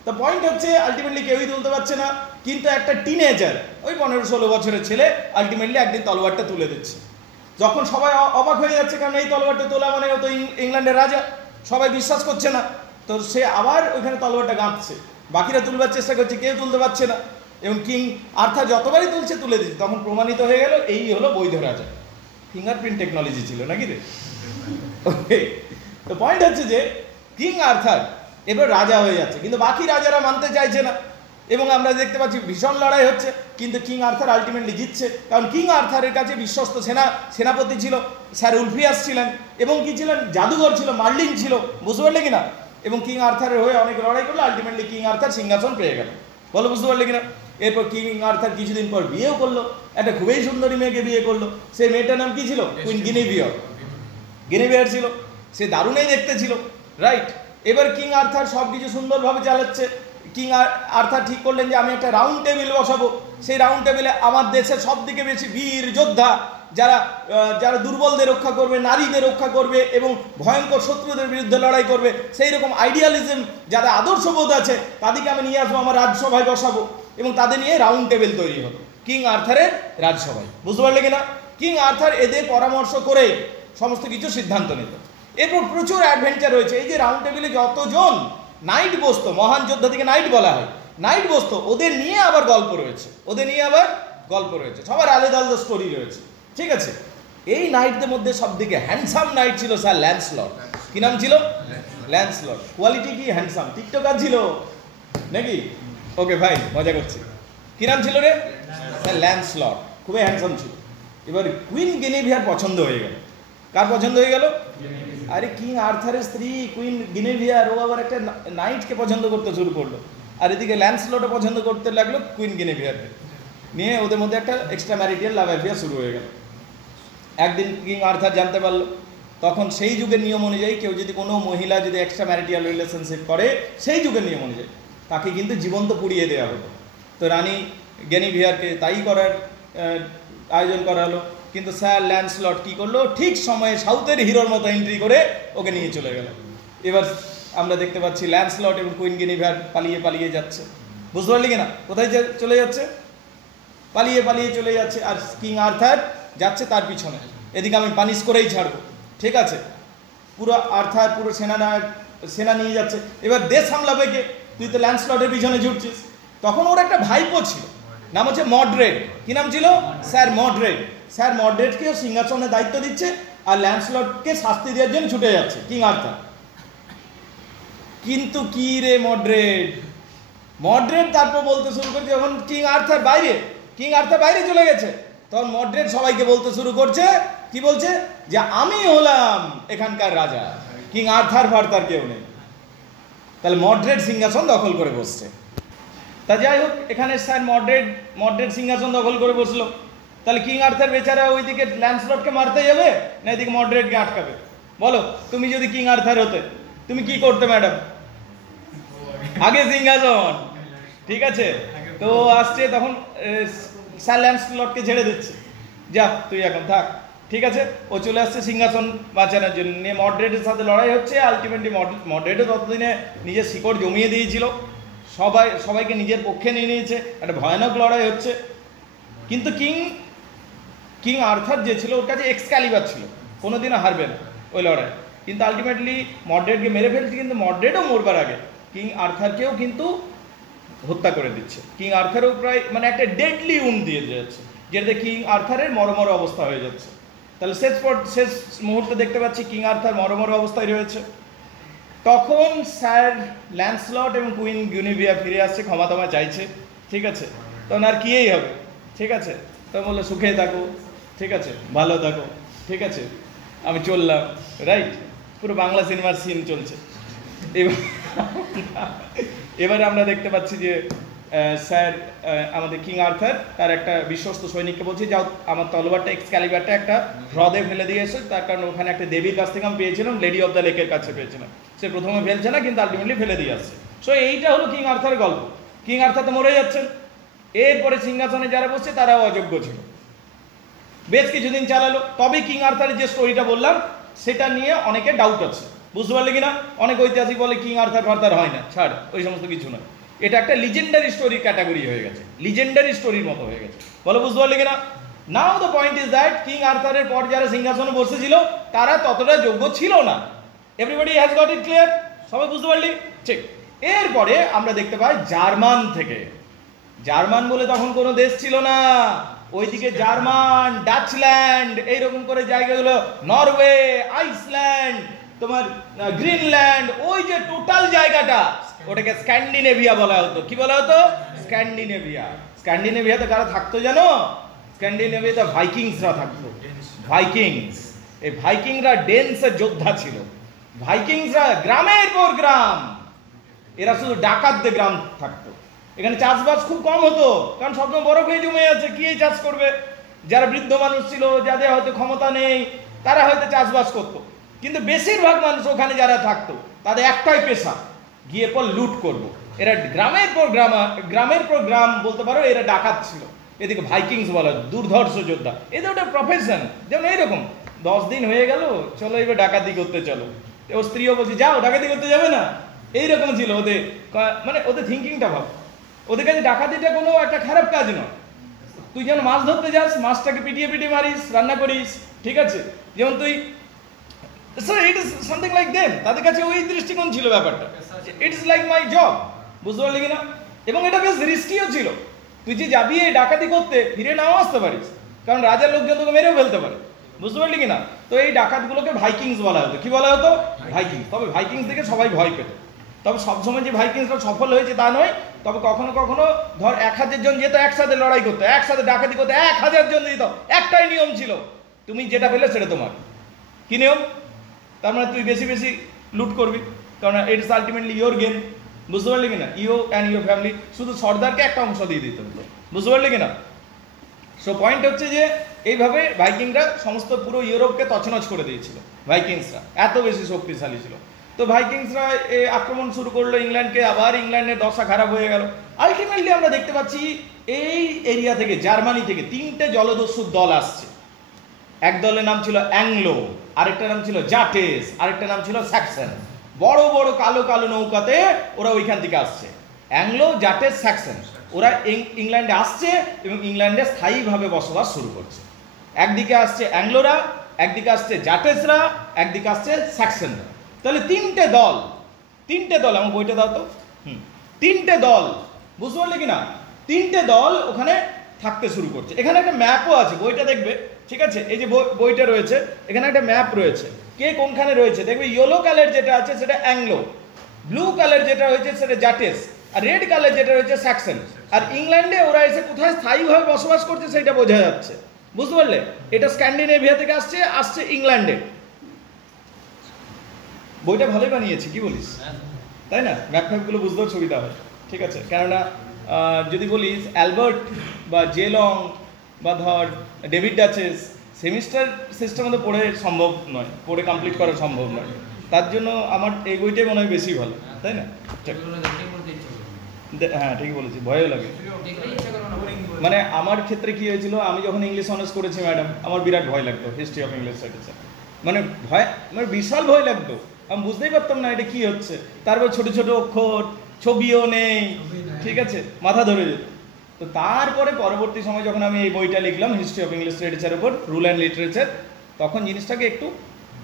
তো পয়েন্ট হচ্ছে আলটিমেটলি কেউই তুলতে পারছে না, কিন্তু একটা টিনেজার ওই 15-16 বছরের ছেলে আলটিমেটলি একদিন তলোয়ারটা তুলে দিচ্ছে। যখন সবাই অবাক হয়ে যাচ্ছে, কারণ এই তলোয়ারটা তোলা মানে ও তো ইংল্যান্ডের রাজা, সবাই বিশ্বাস করছে না, তো সে আবার ওইখানে তলোয়ারটা গাঁথছে, বাকিরা তুলবার চেষ্টা করছে, কেউ তুলতে পারছে না, এবং কিং আর্থার যতবারই তুলছে তুলে দিচ্ছে। তখন প্রমাণিত হয়ে গেল এই হলো বৈধ রাজা। ফিঙ্গারপ্রিন্ট টেকনোলজি ছিল নাকি রে? ওকে, তো পয়েন্ট হচ্ছে যে কিং আর্থার এবার রাজা হয়ে যাচ্ছে, কিন্তু বাকি রাজারা মানতে চাইছে না, এবং আমরা দেখতে পাচ্ছি ভীষণ লড়াই হচ্ছে, কিন্তু কিং আর্থার আলটিমেটলি জিতছে। কারণ কিং আর্থারের কাছে বিশ্বস্ত সেনাপতি ছিল স্যার উলফিয়াস ছিলেন, এবং কি ছিলেন, জাদুঘর ছিল, মার্লিন ছিল, বুঝতে পারলে কিনা? এবং কিং আর্থারের হয়ে অনেক লড়াই করলো, আলটিমেটলি কিং আর্থার সিংহাসন পেয়ে গেল। বলো, বুঝতে পারলে কিনা? এরপর কিং আর্থার কিছুদিন পর বিয়েও করলো, একটা খুবই সুন্দরী মেয়েকে বিয়ে করলো। সেই মেয়েটার নাম কি ছিল? কুইন গিনিভিয়ার। গিনিভিয়ার ছিল, সে দারুণই দেখতে ছিল, রাইট? এবার কিং আর্থার সব কিছু সুন্দরভাবে চালাচ্ছে। কিং আর্থার ঠিক করলেন যে আমি একটা রাউন্ড টেবিল বসাবো, সেই রাউন্ড টেবিলে আমার দেশের সব থেকে বেশি বীর যোদ্ধা, যারা যারা দুর্বলদের রক্ষা করবে, নারীদের রক্ষা করবে, এবং ভয়ঙ্কর শত্রুদের বিরুদ্ধে লড়াই করবে, সেই রকম আইডিয়ালিজম যাদের আদর্শবোধ আছে, তাদেরকে আমি নিয়ে আসবো, আমার রাজসভায় বসাবো, এবং তাদের নিয়ে রাউন্ড টেবিল তৈরি হলো কিং আর্থারের রাজসভায়। বুঝতে পারলে কিনা? কিং আর্থার এদের পরামর্শ করে সমস্ত কিছু সিদ্ধান্ত নিত। এরপর প্রচুর অ্যাডভেঞ্চার হয়েছে। এই যে রাউন্ড টেবিলে যতজন নাইট বসতো, মহান যোদ্ধা থেকে নাইট বলা হয়, নাইট বসতো, ওদের নিয়ে আবার গল্প রয়েছে, সবার আলাদা আলাদা স্টোরি রয়েছে, ঠিক আছে? এই নাইটদের মধ্যে সব থেকে হ্যান্ডসাম নাইট ছিল স্যার ল্যান্সলট। কি নাম ছিল? ল্যান্সলট। কোয়ালিটি কি হ্যান্ডসাম? টিকটকার ছিল নাকি? ওকে ভাই, মজা করছি। কি নাম ছিল রে? স্যার ল্যান্সলট, খুবই হ্যান্ডসাম ছিল। এবার কুইন গিনিভিয়ার পছন্দ হয়ে গেল। কার পছন্দ হয়ে গেল? আরে কিং আর্থারের স্ত্রী কুইন গিনিভিয়ার, ও আবার একটা নাইটকে পছন্দ করতে শুরু করলো, আর এদিকে ল্যান্সলটও পছন্দ করতে লাগলো কুইন গিনিভিয়ারকে নিয়ে। ওদের মধ্যে একটা এক্সট্রা ম্যারিটাল লাভ অ্যাফেয়ার শুরু হয়ে গেল। একদিন কিং আর্থার জানতে পারলো, তখন সেই যুগের নিয়ম অনুযায়ী কেউ যদি কোনো মহিলা যদি এক্সট্রা ম্যারিটাল রিলেশনশিপ করে, সেই যুগের নিয়ম অনুযায়ী তাকে কিন্তু জীবন্ত পুড়িয়ে দেওয়া হতো। তো রানী গিনিভিয়ারকে তাই করার আয়োজন করা হলো, কিন্তু স্যার ল্যান্সলট কি করলো, ঠিক সময়ে সাউথের হিরোর মতো এন্ট্রি করে ওকে নিয়ে চলে গেল। এবার আমরা দেখতে পাচ্ছি ল্যান্সলট এবং কুইন গিনিভিয়ার পালিয়ে পালিয়ে যাচ্ছে। বুঝতে পারলি কিনা? কোথায় চলে যাচ্ছে? পালিয়ে পালিয়ে চলে যাচ্ছে, আর কিং আর্থার যাচ্ছে তার পিছনে। এদিকে আমি পানিশ করেই ছাড়বো, ঠিক আছে? পুরো আর্থার পুরো সেনা নিয়ে যাচ্ছে। এবার দেশ সামলাবে কে? তুই তো ল্যান্সলটের পিছনে ছুটছিস। তখন ওর একটা ভাইপো ছিল, নাম হচ্ছে মডরেড। কি নাম ছিল? স্যার মডরেড। স্যার মডরেডকেও সিংহাসনের দায়িত্ব দিচ্ছে, আর ল্যান্সলটকে শাস্তি দেওয়ার জন্য ছুটে যাচ্ছে কিং আর্থার। কিন্তু কি রে মডরেড তারপর বলতে শুরু করছে, যখন কিং আর্থার বাইরে চলে গেছে, তখন মডরেড সবাইকে বলতে শুরু করছে, কি বলছে? যে আমি হলাম এখানকার রাজা, কিং আর্থার ফার্থার কেউ নেই। তাহলে মডরেড সিংহাসন দখল করে বসছে। তা যাই হোক, এখানে স্যার মডরেড সিংহাসন দখল করে বসলো। তাহলে কিং আর্থার বেচারা ওইদিকে ল্যান্সলটকে মারতে যাবে, না এদিকে মডরেডকে আটকাবে? বলো, তুমি যদি কিং আর্থার হতে, তুমি কি করতে ম্যাডাম? আগে সিংহাসন, ঠিক আছে? তো আসছে, তখন স্যার ল্যান্সলটকে ছেড়ে দিচ্ছে, যা তুই এখন থাক, ঠিক আছে? ও চলে আসছে সিংহাসন বাঁচানোর জন্য। নিয়ে মডরেডের সাথে লড়াই হচ্ছে। আলটিমেটলি মডরেডও ততদিনে নিজের শিকড় জমিয়ে দিয়েছিল, সবাইকে নিজের পক্ষে নিয়ে নিয়েছে, একটা ভয়ানক লড়াই হচ্ছে। কিন্তু কিং আর্থার যে ছিল, ওর কাছে এক্সক্যালিবার ছিল, কোনোদিনও হারবে না ওই লড়াই। কিন্তু আলটিমেটলি মডরেডকে মেরে ফেলছে, কিন্তু মডরেডও মরবার আগে কিং আর্থারকেও কিন্তু হত্যা করে দিচ্ছে। কিং আর্থারও প্রায় মানে একটা ডেডলি উন্ড দিয়ে যাচ্ছে, যেটাতে কিং আর্থারের মরমর অবস্থা হয়ে যাচ্ছে। তাহলে শেষ মুহূর্তে দেখতে পাচ্ছি কিং আর্থার মরমর অবস্থায় রয়েছে। তখন স্যার ল্যান্সলট এবং কুইন গিনিভিয়ার ফিরে আসছে, ক্ষমা চাইছে, ঠিক আছে? তখন আর কিই হবে, ঠিক আছে? তো বললো সুখে থাকো, ঠিক আছে, ভালো থাকো, ঠিক আছে, আমি চললাম, রাইট? পুরো বাংলা সিনেমার সিন চলছে। এবারে আমরা দেখতে পাচ্ছি যে স্যার আমাদের কিং আর্থার তার একটা বিশ্বস্ত সৈনিককে বলছে, যাও আমার তলোয়ারটা এক্সক্যালিবারটা একটা হ্রদে ফেলে দিয়ে এসে, তার কারণ ওখানে একটা দেবীর কাছ থেকে আমি পেয়েছিলাম, লেডি অফ দ্য লেকের কাছে পেয়েছিলাম। সে প্রথমে ফেলছে না, কিন্তু আলটিমেটলি ফেলে দিয়ে আসছে। সো এইটা হলো কিং আর্থারের গল্প। কিং আর্থার তো মরে যাচ্ছেন, এরপরে সিংহাসনে যারা বসছে তারাও অযোগ্য ছিল, বেশ কিছুদিন চালালো। তবে কিং আর্থারের যে স্টোরিটা বললাম, সেটা নিয়ে অনেকে ডাউট আছে, বুঝতে পারলে কিনা? অনেক ঐতিহাসিক বলে কিং আর্থার ফার্থার হয় না, ছাড়, ওই সমস্ত কিছু নয়। এটা একটা লিজেন্ডারি স্টোরি ক্যাটাগরি হয়ে গেছে, লিজেন্ডারি স্টোরির মতো হয়ে গেছে। বলো বুঝতে পারলে কিনা? Now the point is that king আর্থারের পর যারা সিংহাসনে বসেছিল তারা ততটা যোগ্য ছিল না। Everybody has got it clear? সবাই বুঝতে পারলি? ঠিক। এরপরে আমরা দেখতে পাই জার্মান থেকে, জার্মান বলে তখন কোনো দেশ ছিল না, ওইদিকে জার্মান, ডাচল্যান্ড, এইরকম করে জায়গাগুলো, নরওয়ে, আইসল্যান্ড, তোমার গ্রিনল্যান্ড, ওই যে টোটাল জায়গাটা ওটাকে স্ক্যান্ডিনেভিয়া বলা হতো। কি বলা হতো? স্ক্যান্ডিনেভিয়া। স্ক্যান্ডিনেভিয়াতে কারা থাকতো জানো? স্ক্যান্ডিনেভিয়াতে ভাইকিংসরা থাকতো। ভাইকিংস, এই ভাইকিংরা ডেন্সের যোদ্ধা ছিল। ভাইকিংসরা গ্রামের পর গ্রাম, এরা শুধু ডাকাতদের গ্রাম থাকতো। এখানে চাষবাস খুব কম হতো, কারণ সবসময় বরফ হয়ে জমে আছে, কি চাষ করবে? যারা বৃদ্ধ মানুষ ছিল, যাদের হয়তো ক্ষমতা নেই, তারা হয়তো চাষবাস করতো। কিন্তু বেশিরভাগ মানুষ ওখানে যারা থাকতো তাদের একটাই পেশা, গিয়ে পর লুট করবো। এরা গ্রামের পর গ্রাম বলতে পারো, এরা ডাকাত ছিল। এদিকে ভাইকিংস বলা দুর্ধর্ষ যোদ্ধা, এদের ওটা প্রফেশন। যেমন এইরকম 10 দিন হয়ে গেল, চলো এবার ডাকাতি করতে চলো। ওর স্ত্রীও বলছে যাও, ডাকাতি করতে যাবে না? এইরকম ছিল ওদের, মানে ওদের থিঙ্কিংটা ভাব। ওদের কাছে ডাকাতিটা কোনো একটা খারাপ কাজ নয়। তুই যেন মাছ ধরতে যাস, মাছটাকে পিটিয়ে পিটিয়ে মারিস, রান্না করিস, ঠিক আছে? যেমন তুই, so it is something like them. তাদের কাছে ওই দৃষ্টিকোণ ছিল ব্যাপারটা, it is like my job. বুঝতে পারলি কিনা? এবং এটা বেশ রিস্কিও ছিল। তুই যে যাবি এই ডাকাতি করতে, ফিরে নাও আসতে পারিস, কারণ রাজার লোকজন তোকে মেরেও ফেলতে পারে। বুঝতে পারলি কিনা? তো এই ডাকাতগুলোকে ভাইকিংস বলা হতো। কি বলা হতো? ভাইকিংস। তবে ভাইকিংস দেখে সবাই ভয় পেত। তবে সবসময় যে ভাইকিংসরা সফল হয়েছে তা নয়। তবে কখনো কখনো ধর 1000 জন যেত একসাথে লড়াই করতে, একসাথে ডাকাতি করতে, 1000 জন যেত। একটাই নিয়ম ছিল, তুমি যেটা পেলে সেটা তোমার। কি নিয়ম? তার মানে তুই বেশি বেশি লুট করবি, কারণ ইটস আলটিমেটলি ইয়োর গেম। বুঝতে পারলি কিনা? You and your family. শুধু সর্দারকে একটা অংশ দিয়ে দিতে হতো। বুঝতে পারলি কিনা? সো পয়েন্ট হচ্ছে যে এইভাবে ভাইকিংরা সমস্ত পুরো ইউরোপকে তছনছ করে দিয়েছিল। ভাইকিংসরা এত বেশি শক্তিশালী ছিল। তো ভাইকিংসরা আক্রমণ শুরু করলো ইংল্যান্ডকে, আবার ইংল্যান্ডের দশা খারাপ হয়ে গেল। আলটিমেটলি আমরা দেখতে পাচ্ছি এই এরিয়া থেকে, জার্মানি থেকে 3টে জলদস্যুর দল আসছে। এক দলের নাম ছিল অ্যাংলো, আরেকটা নাম ছিল জাটেস, আরেকটা নাম ছিল স্যাক্সন। বড় বড় কালো কালো নৌকাতে ওরা ওইখান থেকে আসছে। অ্যাংলো, জাটেস, স্যাক্সন, ওরা ইংল্যান্ডে আসছে এবং ইংল্যান্ডে স্থায়ীভাবে বসবাস শুরু করছে। একদিকে আসছে অ্যাংলোরা, একদিকে আসছে জাটেসরা, একদিকে আসছে স্যাক্সনরা। তাহলে 3টে দল, 3টে দল, আমার বইটা দাও তো। 3টে দল, বুঝতে পারলে কিনা? 3টে দল ওখানে থাকতে শুরু করছে। এখানে একটা ম্যাপও আছে, বইটা দেখবে, ঠিক আছে? এই যে বইটা রয়েছে, এখানে একটা ম্যাপ রয়েছে, কে কোনখানে রয়েছে দেখবে। ইয়েলো কালার যেটা আছে সেটা অ্যাংলো, ব্লু কালার যেটা রয়েছে সেটা জাটেস, আর রেড কালার যেটা রয়েছে স্যাক্সন। আর ইংল্যান্ডে ওরা এসে কোথায় স্থায়ীভাবে বসবাস করছে সেটা বোঝা যাচ্ছে। বুঝতে পারলে? এটা স্ক্যান্ডিনেভিয়া থেকে আসছে ইংল্যান্ডে। বইটা ভালোই বানিয়েছি, কি বলিস? তাই না? ম্যাপ ফ্যাপগুলো বুঝতেও সুবিধা হয়, ঠিক আছে? কেননা যদি বলিস অ্যালবার্ট বা জেলং বা ধর ডেভিড ডাচেস, সেমিস্টার সিস্টেমে তো পড়ে সম্ভব নয়, পড়ে কমপ্লিট করা সম্ভব নয়। তার জন্য আমার এই বইটাই মনে হয় বেশি ভালো, তাই না? হ্যাঁ ঠিকই বলেছি, ভয়ও লাগে। মানে আমার ক্ষেত্রে কি হয়েছিল, আমি যখন ইংলিশ অনার্স করেছি ম্যাডাম, আমার বিরাট ভয় লাগতো হিস্ট্রি অফ ইংলিশ লিটারেচার। মানে ভয়, মানে বিশাল ভয় লাগতো। আমি বুঝতেই পারতাম না এটা কি হচ্ছে। তারপর ছোট ছোট অক্ষর, ছবিও নেই, ঠিক আছে, মাথা ধরে যেত। তো তারপরে পরবর্তী সময় যখন আমি এই বইটা লিখলাম হিস্ট্রি অফ ইংলিশ লিটারেচারের উপর, রুল অ্যান্ড লিটারেচার, তখন জিনিসটাকে একটু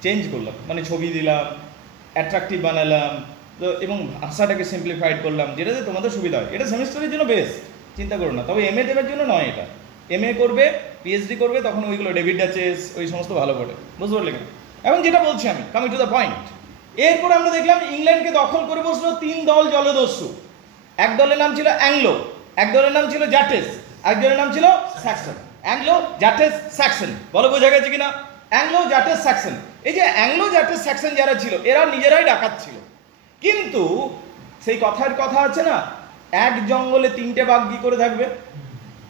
চেঞ্জ করলাম। মানে ছবি দিলাম, অ্যাট্রাকটিভ বানালাম, তো এবং ভাষাটাকে সিম্পলিফাইড করলাম, যেটাতে তোমাদের সুবিধা হয়। এটা সেমিস্টারের জন্য বেস্ট, চিন্তা করো না। তবে এমএ দেবের জন্য নয় এটা। এমএ করবে, পিএইচডি করবে, তখন ওইগুলো ডেভিড ডাচেস ওই সমস্ত ভালো পড়ে। বুঝতে পারলে কেন? এবং যেটা বলছি আমি, কামিং টু দ্য পয়েন্ট, এরপর আমরা দেখলাম ইংল্যান্ডকে দখল করে বসলো 3 দল জলদস্যু। এক দলের নাম ছিল অ্যাংলো, এক দলের নাম ছিল জাটেস, এক দলের নাম ছিল স্যাক্সন। অ্যাংলো, জাটেস, স্যাক্সন, বলো বোঝা গেছে কিনা? Anglo, Jutes, Saxon. এই যে অ্যাংলো, জাটেস, স্যাক্সন যারা ছিল, এরা নিজেরাই ডাকাত ছিল। কিন্তু সেই কথার কথা আছে না, এক জঙ্গলে 3টে বাঘ কি করে থাকবে?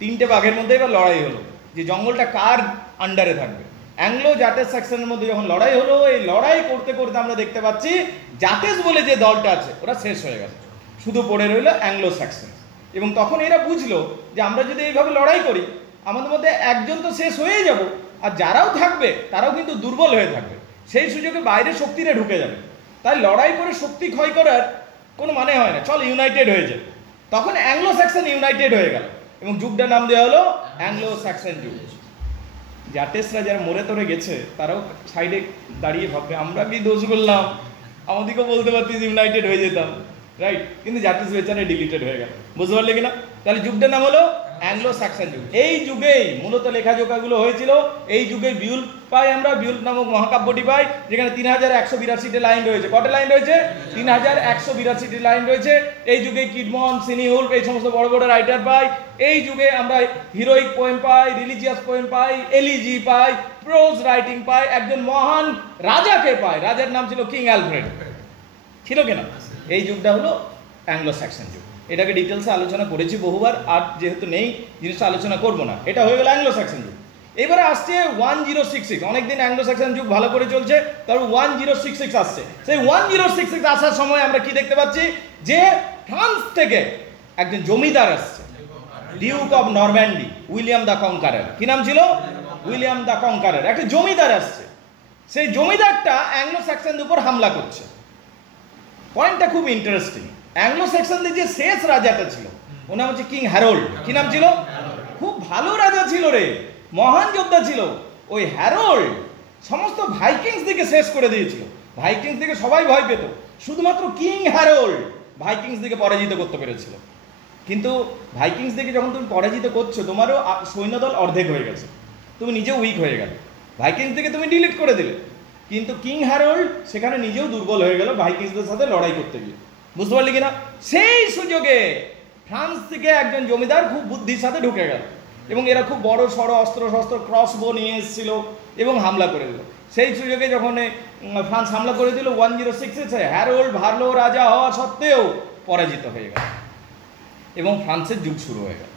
3টে বাঘের মধ্যে এবার লড়াই হলো যে জঙ্গলটা কার আন্ডারে থাকবে। অ্যাংলো, জাটেস, স্যাক্সনের মধ্যে যখন লড়াই হলো, এই লড়াই করতে করতে আমরা দেখতে পাচ্ছি জাটেস বলে যে দলটা আছে ওরা শেষ হয়ে গেল, শুধু পড়ে রইল অ্যাংলো স্যাক্সন। এবং তখন এরা বুঝলো যে আমরা যদি এইভাবে লড়াই করি, আমাদের মধ্যে একজন তো শেষ হয়ে যাব, আর যারাও থাকবে তারাও কিন্তু দুর্বল হয়ে থাকবে। সেই সুযোগে বাইরে শক্তিরা ঢুকে যাবে। তাই লড়াই করে শক্তি ক্ষয় করার কোনো মানে হয় না, চল ইউনাইটেড হয়ে যায়। তখন অ্যাংলো স্যাক্সন ইউনাইটেড হয়ে গেল এবং যুগটার নাম দেওয়া হলো অ্যাংলো স্যাক্সন যুগ। জাটেসরা যারা মরে তরে গেছে তারাও সাইডে দাঁড়িয়ে ভাববে আমরা কি দোষ করলাম, আমাদেরকেও বলতে পারতিস ইউনাইটেড হয়ে যেতাম, রাইট? কিন্তু জাটিস বেচারে ডিলিটেড হয়ে গেল। বুঝতে পারলে কিনা? তাহলে যুগটার নাম হলো অ্যাংলো স্যাক্সন যুগ। এই যুগেই মূলত লেখাজোখাগুলো হয়েছিল। এই যুগে বিউল পাই আমরা, বিউল নামক মহাকাব্যটি পাই, যেখানে 3182টি লাইন রয়েছে। কটা লাইন রয়েছে? 3182টি লাইন রয়েছে। এই যুগে কিডমন, সিনিউলফ, এই সমস্ত বড় বড় রাইটার পাই। এই যুগে আমরা হিরোইক পোয়েম পাই, রিলিজিয়াস পোয়েম পাই, এলিজি পাই, প্রোজ রাইটিং পাই, একজন মহান রাজাকে পাই। রাজার নাম ছিল কিং অ্যালফ্রেড, ছিল কিনা? এই যুগটা হলো অ্যাংলো স্যাক্সন যুগ। এটাকে ডিটেলসে আলোচনা করেছি বহুবার, আর যেহেতু নেই জিনিসটা আলোচনা করবো না। এটা হয়ে গেল অ্যাংলো স্যাক্সন যুগ। এবারে আসছে 1066। অনেকদিন অ্যাংলো স্যাক্সন যুগ ভালো করে চলছে, তারপর 1066 আসছে। সেই 1066 আসার সময় আমরা কি দেখতে পাচ্ছি? যে ফ্রান্স থেকে একজন জমিদার আসছে, duke of Normandy, William the Conqueror. কি নাম ছিল? William the Conqueror. একটা জমিদার আসছে। সেই জমিদারটা অ্যাংলো স্যাক্সনদের উপর হামলা করছে। পয়েন্টটা খুব ইন্টারেস্টিং। অ্যাংলো স্যাক্সনদের যে শেষ রাজাটা ছিল ওর নাম হচ্ছে কিং হ্যারোল্ড। কি নাম ছিল? খুব ভালো রাজা ছিল রে, মহান যোদ্ধা ছিল। ওই হ্যারোল্ড সমস্ত ভাইকিংস দিকে শেষ করে দিয়েছিল। ভাইকিংস দিকে সবাই ভয় পেত, শুধুমাত্র কিং হ্যারোল্ড ভাইকিংস দিকে পরাজিত করতে পেরেছিল। কিন্তু ভাইকিংস দিকে যখন তুমি পরাজিত করছো, তোমারও সৈন্যদল অর্ধেক হয়ে গেছে, তুমি নিজেও উইক হয়ে গেল, ভাইকিংস দিকে তুমি ডিলিট করে দিলে। কিন্তু কিং হ্যারোল্ড সেখানে নিজেও দুর্বল হয়ে গেল ভাইকিংসদের সাথে লড়াই করতে গিয়ে। বুঝতে পারলি কিনা? সেই সুযোগে ফ্রান্স থেকে একজন জমিদার খুব বুদ্ধির সাথে ঢুকে গেল এবং এরা খুব বড় সড়ো অস্ত্র শস্ত্র ক্রসবো নিয়ে এসেছিল এবং হামলা করে দিল। সেই সুযোগে যখন ফ্রান্স হামলা করে দিল 1066, হ্যারোল্ড ভালো রাজা হওয়া সত্ত্বেও পরাজিত হয়ে গেল এবং ফ্রান্সের যুগ শুরু হয়ে গেল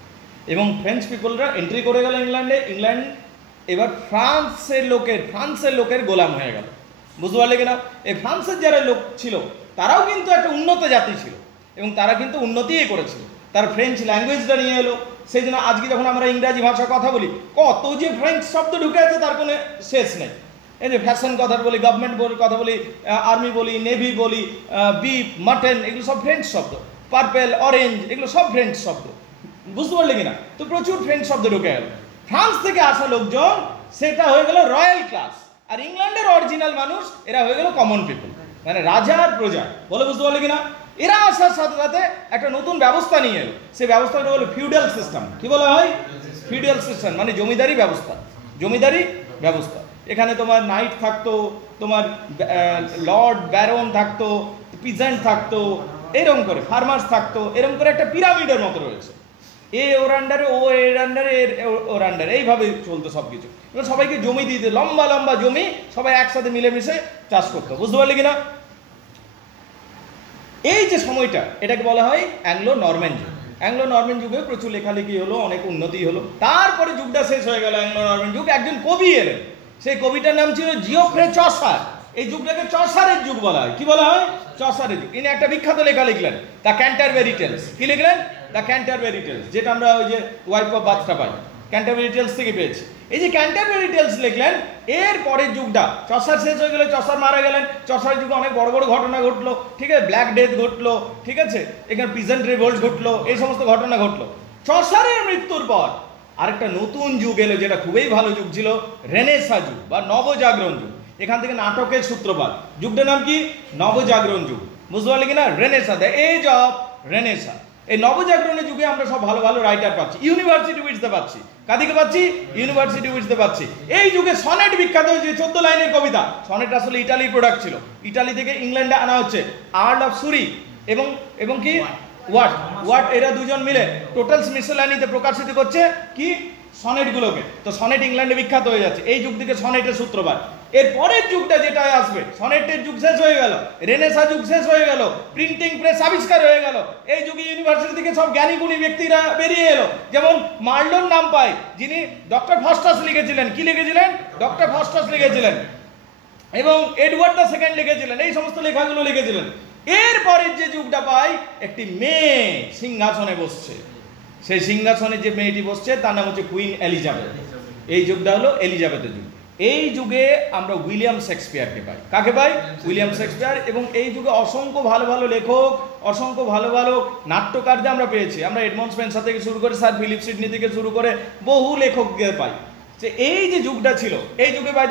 এবং ফ্রেঞ্চ পিপলরা এন্ট্রি করে গেল ইংল্যান্ডে। ইংল্যান্ড এবার ফ্রান্সের লোকের গোলাম হয়ে গেল। বুঝতে পারলে কিনা? এই ফ্রান্সের যারা লোক ছিল তারাও কিন্তু একটা উন্নত জাতি ছিল এবং তারা কিন্তু উন্নতিই করেছিল। তারা ফ্রেঞ্চ ল্যাঙ্গুয়েজটা নিয়ে এলো। সেই জন্য আজকে যখন আমরা ইংরাজি ভাষা কথা বলি, কত যে ফ্রেঞ্চ শব্দ ঢুকে আছে তার কোনো শেষ নেই। এই যে ফ্যাশন কথা বলি, গভর্নমেন্ট কথা বলি, আর্মি বলি, নেভি বলি, বিফ, মাটন, এগুলো সব ফ্রেঞ্চ শব্দ। পার্পেল, অরেঞ্জ, এগুলো সব ফ্রেঞ্চ শব্দ। বুঝতে পারলে কিনা? তো প্রচুর ফ্রেঞ্চ শব্দ ঢুকে গেল। ফ্রান্স থেকে আসা লোকজন সেটা হয়ে গেল রয়্যাল ক্লাস, আর ইংল্যান্ডের অরিজিনাল মানুষ এরা হয়ে গেল কমন পিপল, মানে রাজা আর প্রজা। বলে বুঝতে পারলে কিনা? এরা আসার সাথে সাথে একটা নতুন ব্যবস্থা নিয়ে এলো। সেই ব্যবস্থাটা হলো ফিউডাল সিস্টেম। কি বলা হয়? ফিউডাল সিস্টেম, মানে জমিদারি ব্যবস্থা। জমিদারি ব্যবস্থা। এখানে তোমার নাইট থাকতো, তোমার লর্ড ব্যারন থাকতো, পিজেন্ট থাকতো, এরকম করে ফার্মার্স থাকতো, এরকম করে একটা পিরামিডের মতো রয়েছে। এ ওর আন্ডারে, ও এর আন্ডারে, ওর আন্ডারে, এইভাবে চলতো সব কিছু। এবার সবাইকে জমি দিতে, লম্বা লম্বা জমি, সবাই একসাথে মিলেমিশে চাষ করতো। বুঝতে পারলে কিনা? এই যে সময়টা, এটাকে বলা হয় অ্যাংলো নরম্যান যুগ। অ্যাংলো নরম্যান যুগে প্রচুর লেখালেখি হলো, অনেক উন্নতি হলো। তারপরে যুগটা শেষ হয়ে গেল অ্যাংলো নরম্যান যুগ। একজন কবি এলেন, সেই কবিটার নাম ছিল জিওফ্রে চসার। এই যুগটাকে চসারের যুগ বলা হয়। কি বলা হয়? চসারের যুগ। ইনি একটা বিখ্যাত লেখা লিখলেন, দ্য ক্যান্টারবেরি টেলস। কি লিখলেন? দ্য ক্যান্টারবেরি টেলস, যেটা আমরা ওই যে ওয়াইফ অফ বাথটা পাই, ক্যান্টারবেরি টেলস থেকে পেয়েছি। এই যে ক্যান্টারবেরি টেলস লিখলেন, এর পরের যুগটা, চসার শেষ হয়ে গেলে, চসার মারা গেলেন, চসার যুগে অনেক বড় বড় ঘটনা ঘটলো, ঠিক আছে? ব্ল্যাক ডেথ ঘটলো, ঠিক আছে? এখানে পিজেন্ট রিভোল্ট ঘটলো, এই সমস্ত ঘটনা ঘটলো। চসারের মৃত্যুর পর আরেকটা নতুন যুগ এলো, যেটা খুবই ভালো যুগ ছিল, রেনেসা যুগ বা নবজাগরণ যুগ। এখান থেকে নাটকের সূত্রপাত। যুগটার নাম কি? নবজাগরণ যুগ। বুঝতে পারলে কিনা? Renaissance, the age of renaissance. এই নবজাগরণের যুগে আমরা সব ভালো ভালো রাইটার পাচ্ছি, ইউনিভার্সিটি উইটসতে পাচ্ছি। কাদিকে পাচ্ছি? ইউনিভার্সিটি উইটসতে পাচ্ছি। এই যুগে সনেট বিখ্যাত হয়েছে, 14 লাইনের কবিতা। সনেট আসলে ইটালির প্রোডাক্ট ছিল, ইটালি থেকে ইংল্যান্ডে আনা হচ্ছে। আর্ল অফ সুরি এবং কি ওয়াট, এরা দুজন মিলে টোটালস মিসেলানিতে প্রকাশিত করছে কি? সনেটগুলোকে। তো সনেট ইংল্যান্ডে বিখ্যাত হয়ে যাচ্ছে। এই যুগ থেকে সনেটের সূত্রপাত। এর পরের যুগটা যেটা আসবে, সনেটের যুগ শেষ হয়ে গেল, রেনেসা যুগ শেষ হয়ে গেল, প্রিন্টিং প্রেস আবিষ্কার হয়ে গেল। এই যুগে ইউনিভার্সিটি থেকে সব জ্ঞানী গুণী ব্যক্তিরা বেরিয়ে এলো। যেমন মার্লোর নাম পাই, যিনি ডক্টর ফাস্টাস লিখেছিলেন। কি লিখেছিলেন? ডক্টর ফাস্টাস লিখেছিলেন। এবং এডওয়ার্ড দ্য সেকেন্ড লিখেছিলেন। এই সমস্ত লেখাগুলো লিখেছিলেন। এর পরের যে যুগটা পাই, একটি মেয়ে সিংহাসনে বসছে। সেই সিংহাসনে যে মেয়েটি বসছে তার নাম হচ্ছে কুইন এলিজাবেথ। এই যুগটা হলো এলিজাবেথের যুগ। এই যুগে আমরা উইলিয়াম শেক্সপিয়ারকে পাই। কাকে পাই? William Shakespeare. এবং এই যুগে অসংখ্য ভালো ভালো লেখক, অসংখ্য ভালো ভালো নাট্যকারদের আমরা পেয়েছি। আমরা এডমন্ড স্পেন্সার থেকে শুরু করে স্যার ফিলিপ সিডনি থেকে শুরু করে বহু লেখককে পাই। যে এই যে যুগটা ছিল, এই যুগে বাই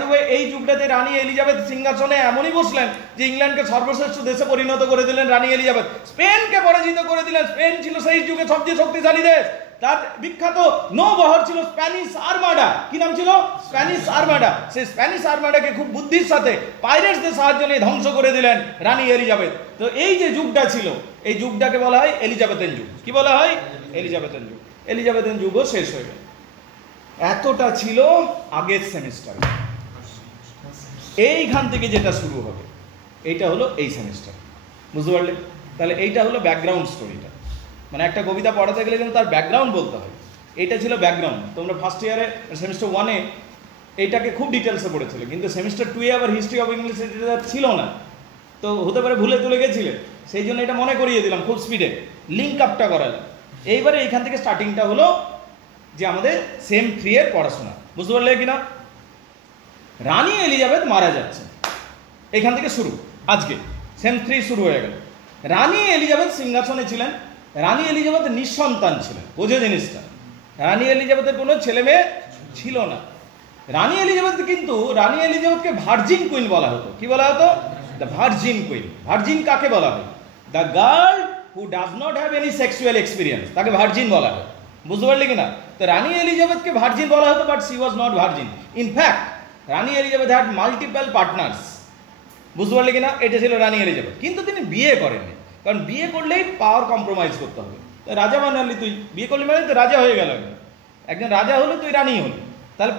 দ্য ওয়ে এই যুগটাতে রানী এলিজাবেথ সিংহাসনে এমনই বসলেন যে ইংল্যান্ডকে সর্বশ্রেষ্ঠ দেশে পরিণত করে দিলেন রানী এলিজাবেথ। স্পেনকে পরাজিত করে দিলেন। স্পেন ছিল সেই যুগে সবচেয়ে শক্তিশালী দেশ। তার বিখ্যাত নৌবহর ছিল স্প্যানিশ আর্মাডা। কি নাম ছিল? Spanish armada. সেই স্প্যানিশ আর্মাডাকে খুব বুদ্ধির সাথে পাইরেটসদের সাহায্য নিয়ে ধ্বংস করে দিলেন রানী এলিজাবেথ। তো এই যে যুগটা ছিল, এই যুগটাকে বলা হয় এলিজাবেথেন যুগ। কি বলা হয়? এলিজাবেথেন যুগ। এলিজাবেথেন যুগও শেষ হয়ে গেল। এতটা ছিল আগের সেমিস্টার। এইখান থেকে যেটা শুরু হবে এইটা হলো এই সেমিস্টার। বুঝতে পারলে? তাহলে এইটা হলো ব্যাকগ্রাউন্ড স্টোরিটা। মানে একটা কবিতা পড়াতে গেলে কিন্তু তার ব্যাকগ্রাউন্ড বলতে হয়। এইটা ছিল ব্যাকগ্রাউন্ড। তোমরা ফার্স্ট ইয়ারে সেমিস্টার 1-এ এইটাকে খুব ডিটেলসে পড়েছিল, কিন্তু সেমিস্টার 2-এ আবার হিস্ট্রি অফ ইংলিশ ছিল না। তো হতে পারে ভুলে তুলে গেছিলে, সেই জন্য এটা মনে করিয়ে দিলাম খুব স্পিডে, লিঙ্ক আপটা করালাম। এইবারে এইখান থেকে স্টার্টিংটা হলো যে আমাদের সেম 3-এর পড়াশোনা। বুঝতে পারলে কিনা? রানী এলিজাবেথ মারা যাচ্ছে, এখান থেকে শুরু। আজকে সেম 3 শুরু হয়ে গেল। রানী এলিজাবেথ সিংহাসনে ছিলেন। রানী এলিজাবেথ নিঃসন্তান ছিলেন। বোঝো জিনিসটা, রানী এলিজাবেথের কোনো ছেলে মেয়ে ছিল না। রানী এলিজাবেথকে ভার্জিন কুইন বলা হতো। কি বলা হতো? The virgin queen. ভার্জিন কাকে বলা হয়? The girl who does not have any sexual experience, তাকে ভার্জিন বলা হয়। বুঝতে পারলে কিনা? তো রানী এলিজাবেথকে ভার্জিন বলা হতো, but she was not virgin. In fact Rani Elizabeth had multiple partners. বুঝতে পারলে কিনা? এটা ছিল রানী এলিজাবেথ। কিন্তু তিনি বিয়ে করেননি, কারণ বিয়ে করলেই পাওয়ার কম্প্রোমাইজ করতে হবে। রাজা বানালি, তুই বিয়ে করলি মানে তো রাজা হয়ে গেল। একজন রাজা হলো, তুই রানী হলি, তাহলে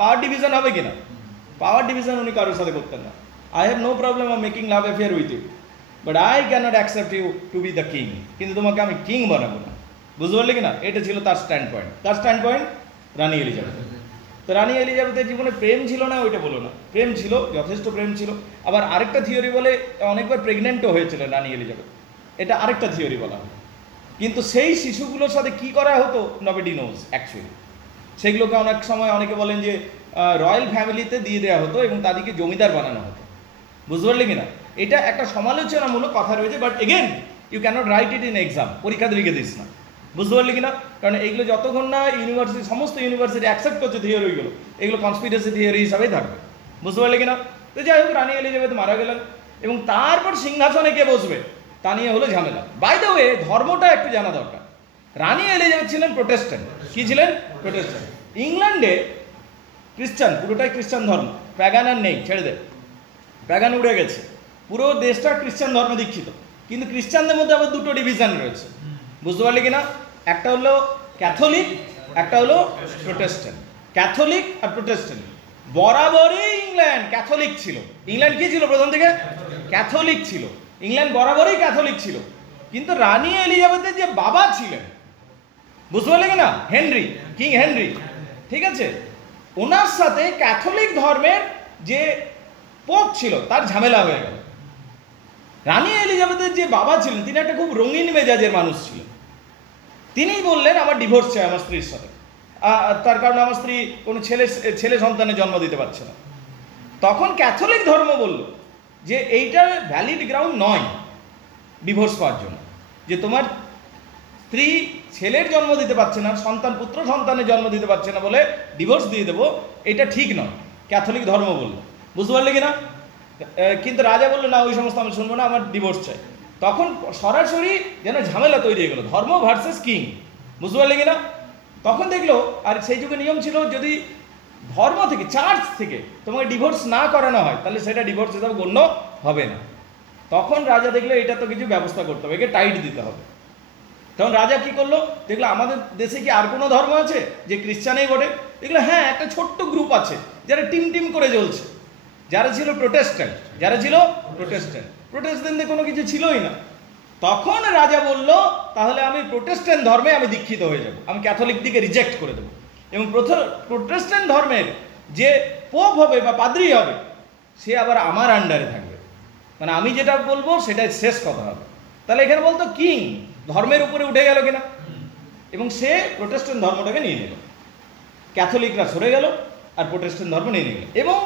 পাওয়ার ডিভিশন হবে কিনা? পাওয়ার ডিভিশন উনি কারোর সাথে করতেন না। I have no problem of making love affair with you, but I can't accept you to be the king. কিন্তু তোমাকে আমি কিং বানাবো না। বুঝতে পারলে কিনা? এটা ছিল তার স্ট্যান্ড পয়েন্ট। তার স্ট্যান্ড পয়েন্ট রানী এলিজাবেথ। তো রানী এলিজাবেথের জীবনে প্রেম ছিল না ওইটা বলো না, প্রেম ছিল, যথেষ্ট প্রেম ছিল। আবার আরেকটা থিওরি বলে অনেকবার প্রেগনেন্টও হয়েছিল রানী এলিজাবেথ, এটা আরেকটা থিওরি বলা হয়। কিন্তু সেই শিশুগুলোর সাথে কি করা হতো নবডি নোজ অ্যাকচুয়ালি। সেগুলোকে অনেক সময় অনেকে বলেন যে রয়্যাল ফ্যামিলিতে দিয়ে দেওয়া হতো এবং তাদেরকে জমিদার বানানো হতো। বুঝতে পারলে কিনা? এটা একটা সমালোচনামূলক কথা রয়েছে, but again you can't write it in exam. পরীক্ষাতে লিখে দিস না। বুঝতে পারলি কিনা? কারণ এইগুলো যতক্ষণ না ইউনিভার্সিটি, সমস্ত ইউনিভার্সিটি অ্যাকসেপ্ট করছে থিওরিগুলো, এগুলো কনস্পিরেসি থিওরি হিসাবেই থাকবে। বুঝতে পারলি কিনা? তো যাই হোক, রানী এলিজাবেথ মারা গেলেন এবং তারপর সিংহাসনে কে বসবে তা নিয়ে হলো ঝামেলা। বাই দ্য ওয়ে, ধর্মটা একটু জানা দরকার। রানী এলিজাবেথ ছিলেন প্রোটেস্ট্যান্ট। কি ছিলেন? প্রোটেস্ট্যান্ট। ইংল্যান্ডে খ্রিস্টান, পুরোটাই খ্রিস্টান ধর্ম। প্যাগান আর নেই, ছেড়ে দে, প্যাগান উড়ে গেছে। পুরো দেশটা খ্রিস্টান ধর্মে দীক্ষিত। কিন্তু খ্রিস্টানদের মধ্যে আবার দুটো ডিভিশন রয়েছে। বুঝতে পারলি কিনা? একটা হলো ক্যাথলিক, একটা হলো প্রোটেস্ট্যান্ট। ক্যাথলিক আর প্রোটেস্ট্যান্ট বরাবরই ইংল্যান্ড ক্যাথলিক ছিল। ইংল্যান্ড কি ছিল? প্রথম থেকে ক্যাথলিক ছিল। ইংল্যান্ড বরাবরই ক্যাথলিক ছিল। কিন্তু রানী এলিজাবেথের যে বাবা ছিলেন, বুঝতে পারলে কিনা, হেনরি, কিং হেনরি, ঠিক আছে, ওনার সাথে ক্যাথলিক ধর্মের যে পোপ ছিল তার ঝামেলা হয়ে গেল। রানী এলিজাবেথের যে বাবা ছিলেন তিনি একটা খুব রঙিন মেজাজের মানুষ ছিলেন। তিনি বললেন আমার ডিভোর্স চাই আমার স্ত্রীর সাথে, তার কারণে আমার স্ত্রী কোনো ছেলে সন্তানের জন্ম দিতে পারছে না। তখন ক্যাথলিক ধর্ম বলল যে এইটা ভ্যালিড গ্রাউন্ড নয় ডিভোর্স পাওয়ার জন্য, যে তোমার স্ত্রী ছেলের জন্ম দিতে পারছে না, পুত্র সন্তানের জন্ম দিতে পারছে না বলে ডিভোর্স দিয়ে দেবো, এটা ঠিক নয়, ক্যাথলিক ধর্ম বলল। বুঝতে পারলে কিনা? কিন্তু রাজা বললো না, ওই সমস্ত আমি শুনবো না, আমার ডিভোর্স চাই। তখন সরাসরি যেন ঝামেলা তৈরি হয়ে গেল, ধর্ম ভার্সেস কিং। বুঝতে পারলে কিনা? তখন দেখলো, আর সেই যুগে নিয়ম ছিল যদি ধর্ম থেকে, চার্চ থেকে তোমাকে ডিভোর্স না করানো হয় তাহলে সেটা ডিভোর্স হিসাবে গণ্য হবে না। তখন রাজা দেখলো এটা তো কিছু ব্যবস্থা করতে হবে, একে টাইট দিতে হবে। তখন রাজা কি করলো, দেখলো আমাদের দেশে কি আর কোনো ধর্ম আছে যে খ্রিস্টানেই বটে? দেখলো হ্যাঁ, একটা ছোট্ট গ্রুপ আছে যারা টিম টিম করে জ্বলছে, যারা ছিল প্রোটেস্ট্যান্ট, প্রোটেস্ট্যান্টদের কোনো কিছু ছিলই না। তখন রাজা বলল তাহলে আমি প্রোটেস্ট্যান্ট ধর্মে আমি দীক্ষিত হয়ে যাব, আমি ক্যাথলিক দিকে রিজেক্ট করে দেবো, এবং প্রোটেস্ট্যান্ট ধর্মের যে পোপ হবে বা পাদ্রী হবে সে আবার আমার আন্ডারে থাকবে, মানে আমি যেটা বলবো সেটাই শেষ কথা হবে। তাহলে এখানে বলতো কিং ধর্মের উপরে উঠে গেল কিনা, এবং সে প্রোটেস্ট্যান্ট ধর্মটাকে নিয়ে নিল, ক্যাথলিকরা সরে গেল। আর প্রোটেস্ট্যান্ট ধর্ম নিয়ে নিল, এবং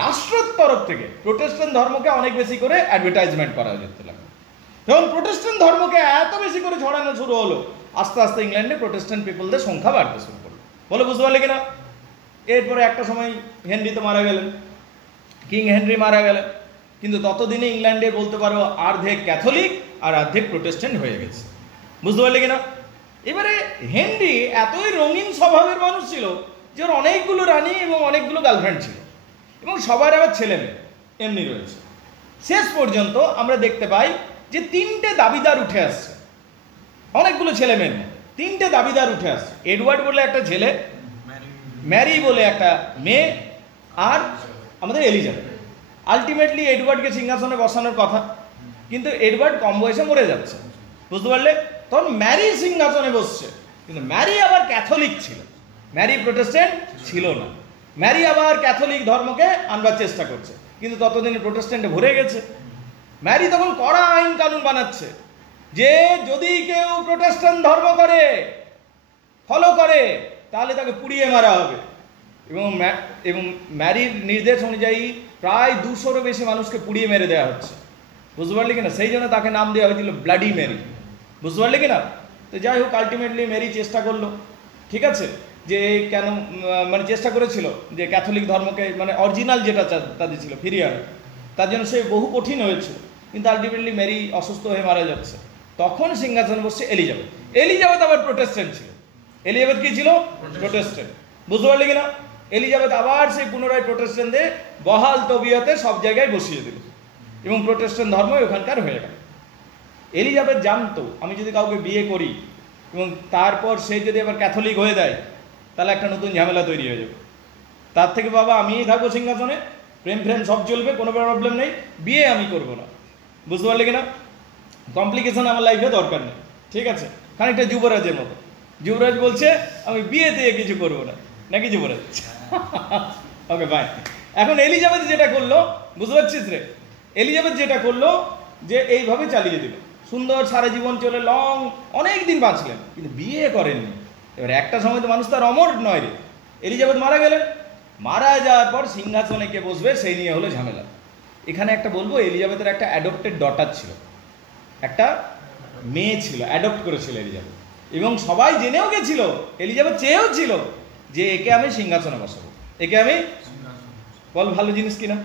রাষ্ট্রের তরফ থেকে প্রোটেস্ট্যান্ট ধর্মকে অনেক বেশি করে অ্যাডভার্টাইজমেন্ট করা যেতে লাগলো। যখন প্রোটেস্ট্যান্ট ধর্মকে এত বেশি করে ছড়ানো শুরু হলো, আস্তে আস্তে ইংল্যান্ডে প্রোটেস্ট্যান্ট পিপলদের সংখ্যা বাড়তে শুরু করলো। বলে বুঝতে পারলে কিনা? এরপরে একটা সময় হেনরি তো মারা গেলেন, কিং হেনরি মারা গেলেন, কিন্তু ততদিনে ইংল্যান্ডে বলতে পারো অর্ধেক ক্যাথলিক আর অর্ধেক প্রোটেস্ট্যান্ট হয়ে গেছে। বুঝতে পারলে কিনা? এবারে হেনরি এতই রঙিন স্বভাবের মানুষ ছিল যে ওর অনেকগুলো রানী এবং অনেকগুলো গার্লফ্রেন্ড ছিল, এবং সবার আবার ছেলে মেয়ে এমনি রয়েছে। শেষ পর্যন্ত আমরা দেখতে পাই যে 3টে দাবিদার উঠে আসছে, অনেকগুলো ছেলে মেয়ের মধ্যে 3টে দাবিদার উঠে আসছে। এডওয়ার্ড বলে একটা ছেলে, ম্যারি বলে একটা মেয়ে, আর আমাদের এলিজাবেথ। আলটিমেটলি এডওয়ার্ডকে সিংহাসনে বসানোর কথা, কিন্তু এডওয়ার্ড কম বয়সে মরে যাচ্ছে। বুঝতে পারলে? তখন ম্যারি সিংহাসনে বসছে, কিন্তু ম্যারি আবার ক্যাথলিক ছিল, ম্যারি প্রোটেস্ট্যান্ট ছিল না। ম্যারি আবার ক্যাথলিক ধর্মকে আনবার চেষ্টা করছে, কিন্তু ততদিনে প্রোটেস্ট্যান্টে ভরে গেছে। ম্যারি তখন কড়া আইন কানুন বানাচ্ছে যে যদি কেউ প্রোটেস্ট্যান্ট ধর্ম করে, ফলো করে, তাহলে তাকে পুড়িয়ে মারা হবে। এবং ম্যারির নির্দেশ অনুযায়ী প্রায় 200-রও বেশি মানুষকে পুড়িয়ে মেরে দেওয়া হচ্ছে। বুঝতে পারলি কিনা? সেই জন্য তাকে নাম দেওয়া হয়েছিল ব্লাডি ম্যারি। বুঝতে পারলি কিনা? তো যাই হোক, আলটিমেটলি ম্যারি চেষ্টা করলো, ঠিক আছে, যে কেন মানে চেষ্টা করেছিল যে ক্যাথলিক ধর্মকে মানে অরিজিনাল যেটা তাদের ছিল ফিরিয়ে আনে, তার জন্য সে বহু কঠিন হয়েছিল, কিন্তু আলটিমেটলি ম্যারি অসুস্থ হয়ে মারা যাচ্ছে। তখন সিংহাসনে বসছে এলিজাবেথ। এলিজাবেথ আবার প্রোটেস্ট্যান্ট ছিল। এলিজাবেথ কি ছিল? প্রোটেস্ট্যান্ট। বুঝতে পারলি কিনা? এলিজাবেথ আবার সেই পুনরায় প্রোটেস্ট্যান্টদের বহাল তবিয়তে সব জায়গায় বসিয়ে দিল, এবং প্রোটেস্ট্যান্ট ধর্ম ওখানকার হয়ে গেল। এলিজাবেথ জানতো আমি যদি কাউকে বিয়ে করি এবং তারপর সে যদি আবার ক্যাথলিক হয়ে যায়, তাহলে একটা নতুন ঝামেলা তৈরি হয়ে যাবে। তার থেকে বাবা আমিই থাকবো সিংহাসনে, প্রেম ফ্রেম সব চলবে, কোনো প্রবলেম নেই, বিয়ে আমি করব না। বুঝতে পারলে কিনা? কমপ্লিকেশন আমার লাইফে দরকার নেই, ঠিক আছে? খানিকটা যুবরাজের মতো। যুবরাজ বলছে আমি বিয়ে দিয়ে কিছু করবো না, নাকি যুবরাজ? Okay bye. এখন এলিজাবেথ যেটা করলো, বুঝতে পারছিস রে, এলিজাবেথ যেটা করলো যে এইভাবে চালিয়ে দিল, সুন্দর সারা জীবন চলে, লং অনেক দিন বাঁচলেন, কিন্তু বিয়ে করেননি। এবার একটা সময় তো মানুষ তার অমর নয় রে। এলিজাবেথ মারা গেলেন, মারা যাওয়ার পর সিংহাসনে কে বসবে সেই নিয়ে হলো ঝামেলা। এখানে একটা বলবো, এলিজাবেথের একটা অ্যাডপ্টেড ডটার ছিল, একটা মেয়ে ছিল, অ্যাডপ্ট করেছিল এলিজাবেথ, এবং সবাই জেনেও গেছিল, এলিজাবেথ চেয়েও ছিল যে একে আমি সিংহাসনে বসাবো, একে আমি, বল ভালো জিনিস কিনা?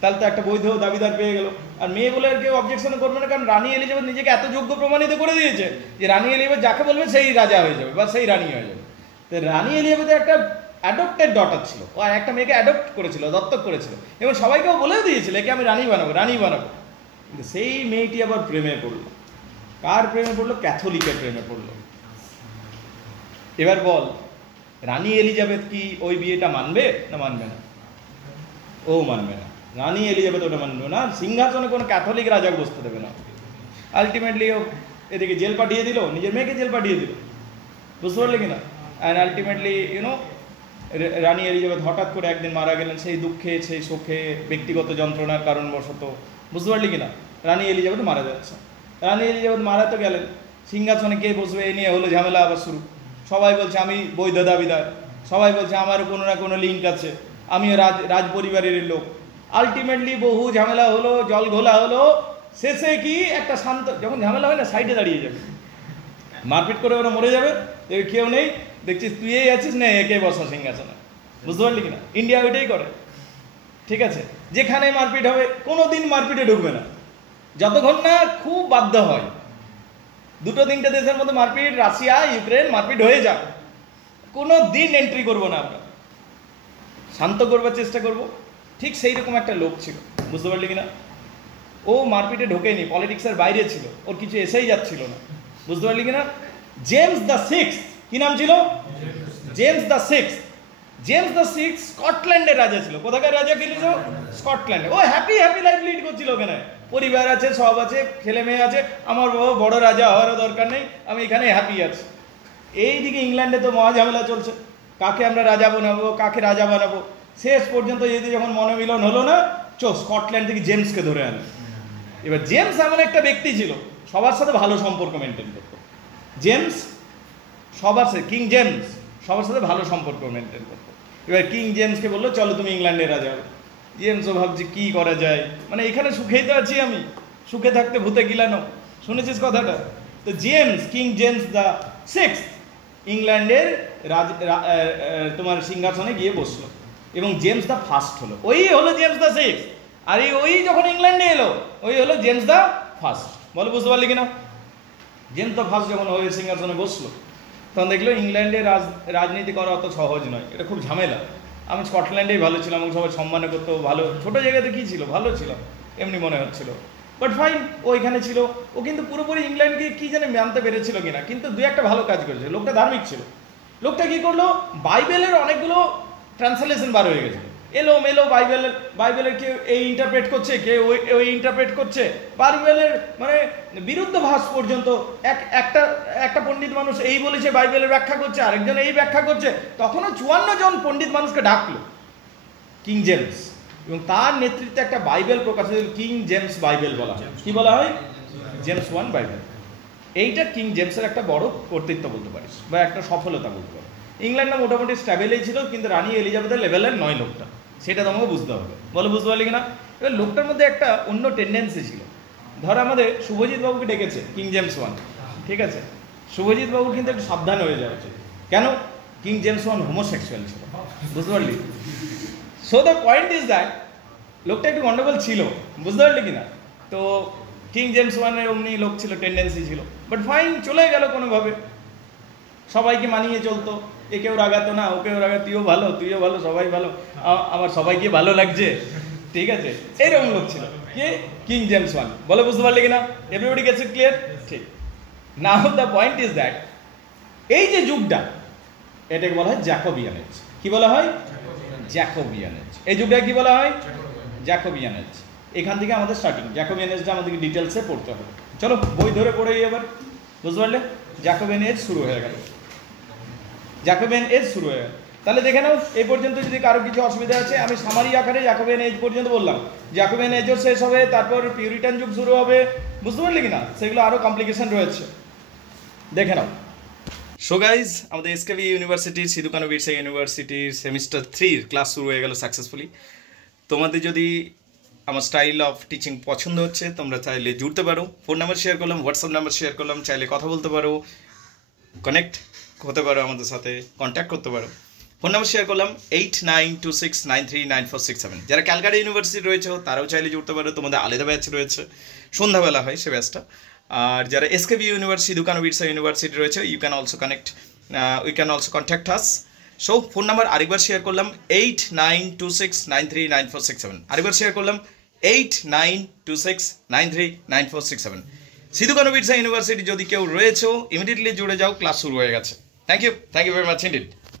তাহলে তো একটা বৈধ দাবিদার পেয়ে গেল। আর মেয়ে বলে আর কেউ অবজেকশন করবে না, কারণ রানী এলিজাবেথ নিজেকে এত যোগ্য প্রমাণিত করে দিয়েছে যে রানী এলিজাবেথ যাকে বলবে সেই রাজা হয়ে যাবে বা সেই রানী হয়ে যাবে। তো রানী এলিজাবেথের একটা অ্যাডপ্টেড ডটার ছিল, ও একটা মেয়েকে অ্যাডপ্ট করেছিল, দত্তক করেছিল, এবং সবাইকেও বলেও দিয়েছিল একে আমি রানী বানাবো, রানী বানাবো। কিন্তু সেই মেয়েটি আবার প্রেমে পড়লো। কার প্রেমে পড়লো? ক্যাথলিকের প্রেমে পড়লো। এবার বল, রানী এলিজাবেথ কি ওই বিয়েটা মানবে না মানবে না? ও মানবে না, রানী এলিজাবেথ ওটা মানবে না, সিংহাসনে কোনো ক্যাথলিক রাজাকে বসতে দেবে না। আলটিমেটলি ও এদিকে জেল পাঠিয়ে দিল, নিজের মেয়েকে জেল পাঠিয়ে দিল। বুঝতে পারলে কিনা? অ্যান্ড আলটিমেটলি রানী এলিজাবেথ হঠাৎ করে একদিন মারা গেলেন, সেই দুঃখে, সেই শোকে, ব্যক্তিগত যন্ত্রণার কারণবশত। বুঝতে পারলি কিনা? রানী এলিজাবেথ মারা যাচ্ছে। রানী এলিজাবেথ মারা তো গেলেন, সিংহাসনে কে বসবে এই নিয়ে হলো ঝামেলা আবার শুরু। সবাই বলছে আমি বৈধ দাবিদার, সবাই বলছে আমারও কোনো না কোনো লিঙ্ক আছে, আমিও রাজ পরিবারের লোক। আলটিমেটলি বহু ঝামেলা হলো, জল ঘোলা হলো, শেষে কি একটা শান্ত, যখন ঝামেলা হয় না সাইডে দাঁড়িয়ে যাবে, মারপিট করে ওরা মরে যাবে, কেউ নেই, দেখছিস তুই এই আছিস না, একে বসা সিংহাসনে। বুঝতে পারলি কিনা? ইন্ডিয়া ওইটাই করে, ঠিক আছে? যেখানে মারপিট হবে কোনো দিন মারপিটে ঢুকবে না, যতক্ষণ না খুব বাধ্য হয়। 2-3টে দেশের মধ্যে মারপিট, রাশিয়া ইউক্রেন মারপিট হয়ে যাক, কোনো দিন এন্ট্রি করবো না আমরা, শান্ত করবার চেষ্টা করব। ঠিক সেই রকম একটা লোক ছিল। বুঝতে পারলি কিনা? ও মারপিটে ঢোকেনি, পলিটিক্সের বাইরে ছিল, ওর কিছু এসেই যাচ্ছিল না। বুঝতে পারলি কিনা? জেমস দ্য সিক্স, কি নাম ছিল? James the six. James the six স্কটল্যান্ডের রাজা ছিল। কোথাকার রাজা ছিল? স্কটল্যান্ডে। ও হ্যাপি লাইফ লিড করছিল, ওখানে পরিবার আছে, সব আছে, ছেলে মেয়ে আছে, আমার বাবা বড় রাজা হওয়ারও দরকার নেই, আমি এখানে হ্যাপি আছি। এইদিকে ইংল্যান্ডে তো মহা ঝামেলা চলছে, কাকে আমরা রাজা বানাবো, কাকে রাজা বানাবো। শেষ পর্যন্ত যদি যখন মনোমিলন হলো না, স্কটল্যান্ড থেকে জেমসকে ধরে আনে। এবার জেমস এমন একটা ব্যক্তি ছিল, সবার সাথে ভালো সম্পর্ক মেনটেন করত। জেমস সবার সাথে, কিং জেমস সবার সাথে ভালো সম্পর্ক মেনটেন করত। এবার কিং জেমসকে বললো চলো তুমি ইংল্যান্ডের রাজা হবে। জেমসও ভাবছি কি করা যায়, মানে এখানে সুখেই তো আছি আমি, সুখে থাকতে ভূতে গিলানো, শুনেছিস কথাটা? তো James, king James the six ইংল্যান্ডের তোমার সিংহাসনে গিয়ে বসলো এবং জেমস দ্য ফার্স্ট হলো, ওই হলো জেমস দ্য সিক্স। আর ওই যখন ইংল্যান্ডে এলো ওই হলো জেমস দ্য ফার্স্ট। বলো বুঝতে পারলি কিনা? জেমস দ্য ফার্স্ট যখন ওই সিংহাসনে বসলো তখন দেখলো ইংল্যান্ডে রাজনীতি করা অত সহজ নয়, এটা খুব ঝামেলা। আমি স্কটল্যান্ডেই ভালো ছিলাম, আমাকে সবাই সম্মান করতো, ভালো ছোটো জায়গাতে কী ছিল, ভালো ছিল এমনি মনে হচ্ছিল। বাট ফাইন, ও এখানে ছিল, ও কিন্তু পুরোপুরি ইংল্যান্ডকে কী জানে মানতে পেরেছিল কিনা, কিন্তু দু একটা ভালো কাজ করেছে। লোকটা ধার্মিক ছিল। লোকটা কী করলো, বাইবেলের অনেকগুলো ট্রান্সলেশন বার হয়ে গেছে, এলো মেলো বাইবেলের কেউ এই ইন্টারপ্রেট করছে, কেউ ওই ইন্টারপ্রেট করছে, বাইবেলের মানে বিরুদ্ধ ভাষ পর্যন্ত একটা পণ্ডিত মানুষ এই বলেছে বাইবেলের ব্যাখ্যা করছে, আরেকজন এই ব্যাখ্যা করছে। তখনও 54 জন পণ্ডিত মানুষকে ডাকলো কিং জেমস, এবং তার নেতৃত্বে একটা বাইবেল প্রকাশিত, কিং জেমস বাইবেল বলা হয়। কি বলা হয়? James 1 Bible. এইটা কিং জেমসের একটা বড় কর্তৃত্ব বলতে পারিস, বা একটা সফলতা বলতে পারিস। ইংল্যান্ডে মোটামুটি স্ট্যাবেলেই ছিল, কিন্তু রানী এলিজাবেথের লেভেলের নয় লোকটা, সেটা তোমাকে বুঝতে হবে। বলো বুঝতে পারলি কিনা? এবার লোকটার মধ্যে একটা অন্য টেন্ডেন্সি ছিল। ধর আমাদের শুভজিৎ বাবুকে ডেকেছে কিং জেমস 1, ঠিক আছে? শুভজিৎ বাবু কিন্তু একটু সাবধান হয়ে যাওয়া উচিত। কেন? কিং জেমস 1 হোমোসেক্সুয়াল ছিল, বুঝতে পারলি? So the point is that লোকটা একটু গন্ডগোল ছিল, বুঝতে পারলি কিনা? তো কিং জেমস 1-এর অমনি লোক ছিল, টেন্ডেন্সি ছিল। বাট ফাইন, চলে গেল কোনোভাবে, সবাইকে মানিয়ে চলতো, একেও রাগাতো না, ওকেও রাগা, তুইও ভালো তুইও ভালো, সবাই ভালো, আমার সবাইকে ভালো লাগছে, ঠিক আছে? এইরকম লোক ছিল কে? King James 1। বলে বুঝতে পারলি কিনা? Everybody gets it clear? ঠিক। Now the point is that এই যে যুগটা, এটাকে বলা হয় জ্যাকোবিয়ান এজ। কি বলা হয়? Jacobean age. এই যুগটা কি বলা হয়? Jacobean age. এখান থেকে আমাদের স্টার্টিং, জ্যাকোবিয়ান এজটা আমাদেরকে ডিটেলসে পড়তে হবে। চলো বই ধরে পড়ে এবার, বুঝতে পারলে? জ্যাকোবিয়ান এজ শুরু হয়ে গেল, জ্যাকোবিয়ান এজ শুরু হয়ে গেল। তাহলে দেখে নাও এই পর্যন্ত যদি কারো কিছু অসুবিধা আছে, আমি সামারি আকারে জ্যাকোবিয়ান এজ পর্যন্ত বললাম। জ্যাকোবিয়ান এজও শেষ হবে, তারপর পিউরিটান যুগ শুরু হবে, বুঝতে পারলি কিনা? সেগুলো আরও কমপ্লিকেশন রয়েছে, দেখে নাও। সো গাইজ, আমাদের এসকেবি ইউনিভার্সিটির, সিধু কানু বিরসা ইউনিভার্সিটির সেমিস্টার 3 ক্লাস শুরু হয়ে গেল সাকসেসফুলি। তোমাদের যদি আমার স্টাইল অফ টিচিং পছন্দ হচ্ছে, তোমরা চাইলে জুড়তে পারো। ফোন নাম্বার শেয়ার করলাম, হোয়াটসঅ্যাপ নাম্বার শেয়ার করলাম, চাইলে কথা বলতে পারো, কানেক্ট হতে পারো, আমাদের সাথে কন্ট্যাক্ট করতে পারো। ফোন নাম্বার শেয়ার করলাম 8926939467। যারা ক্যালকাটা ইউনিভার্সিটি রয়েছে তারাও চাইলে জুড়তে পারো, তোমাদের আলাদা ব্যাচ রয়েছে, সন্ধ্যাবেলা হয় সে ব্যাচটা। আর যারা SKB university, Sidho Kanho Birsha university রয়েছে, you can also contact us. So phone number আরেকবার শেয়ার করলাম 8926939467। আরেকবার শেয়ার করলাম 8926939467। সিধু কানু বিরসা ইউনিভার্সিটি যদি কেউ রয়েছে, ইমিডিয়েটলি জুড়ে যাও, ক্লাস শুরু হয়ে গেছে। Thank you very much indeed.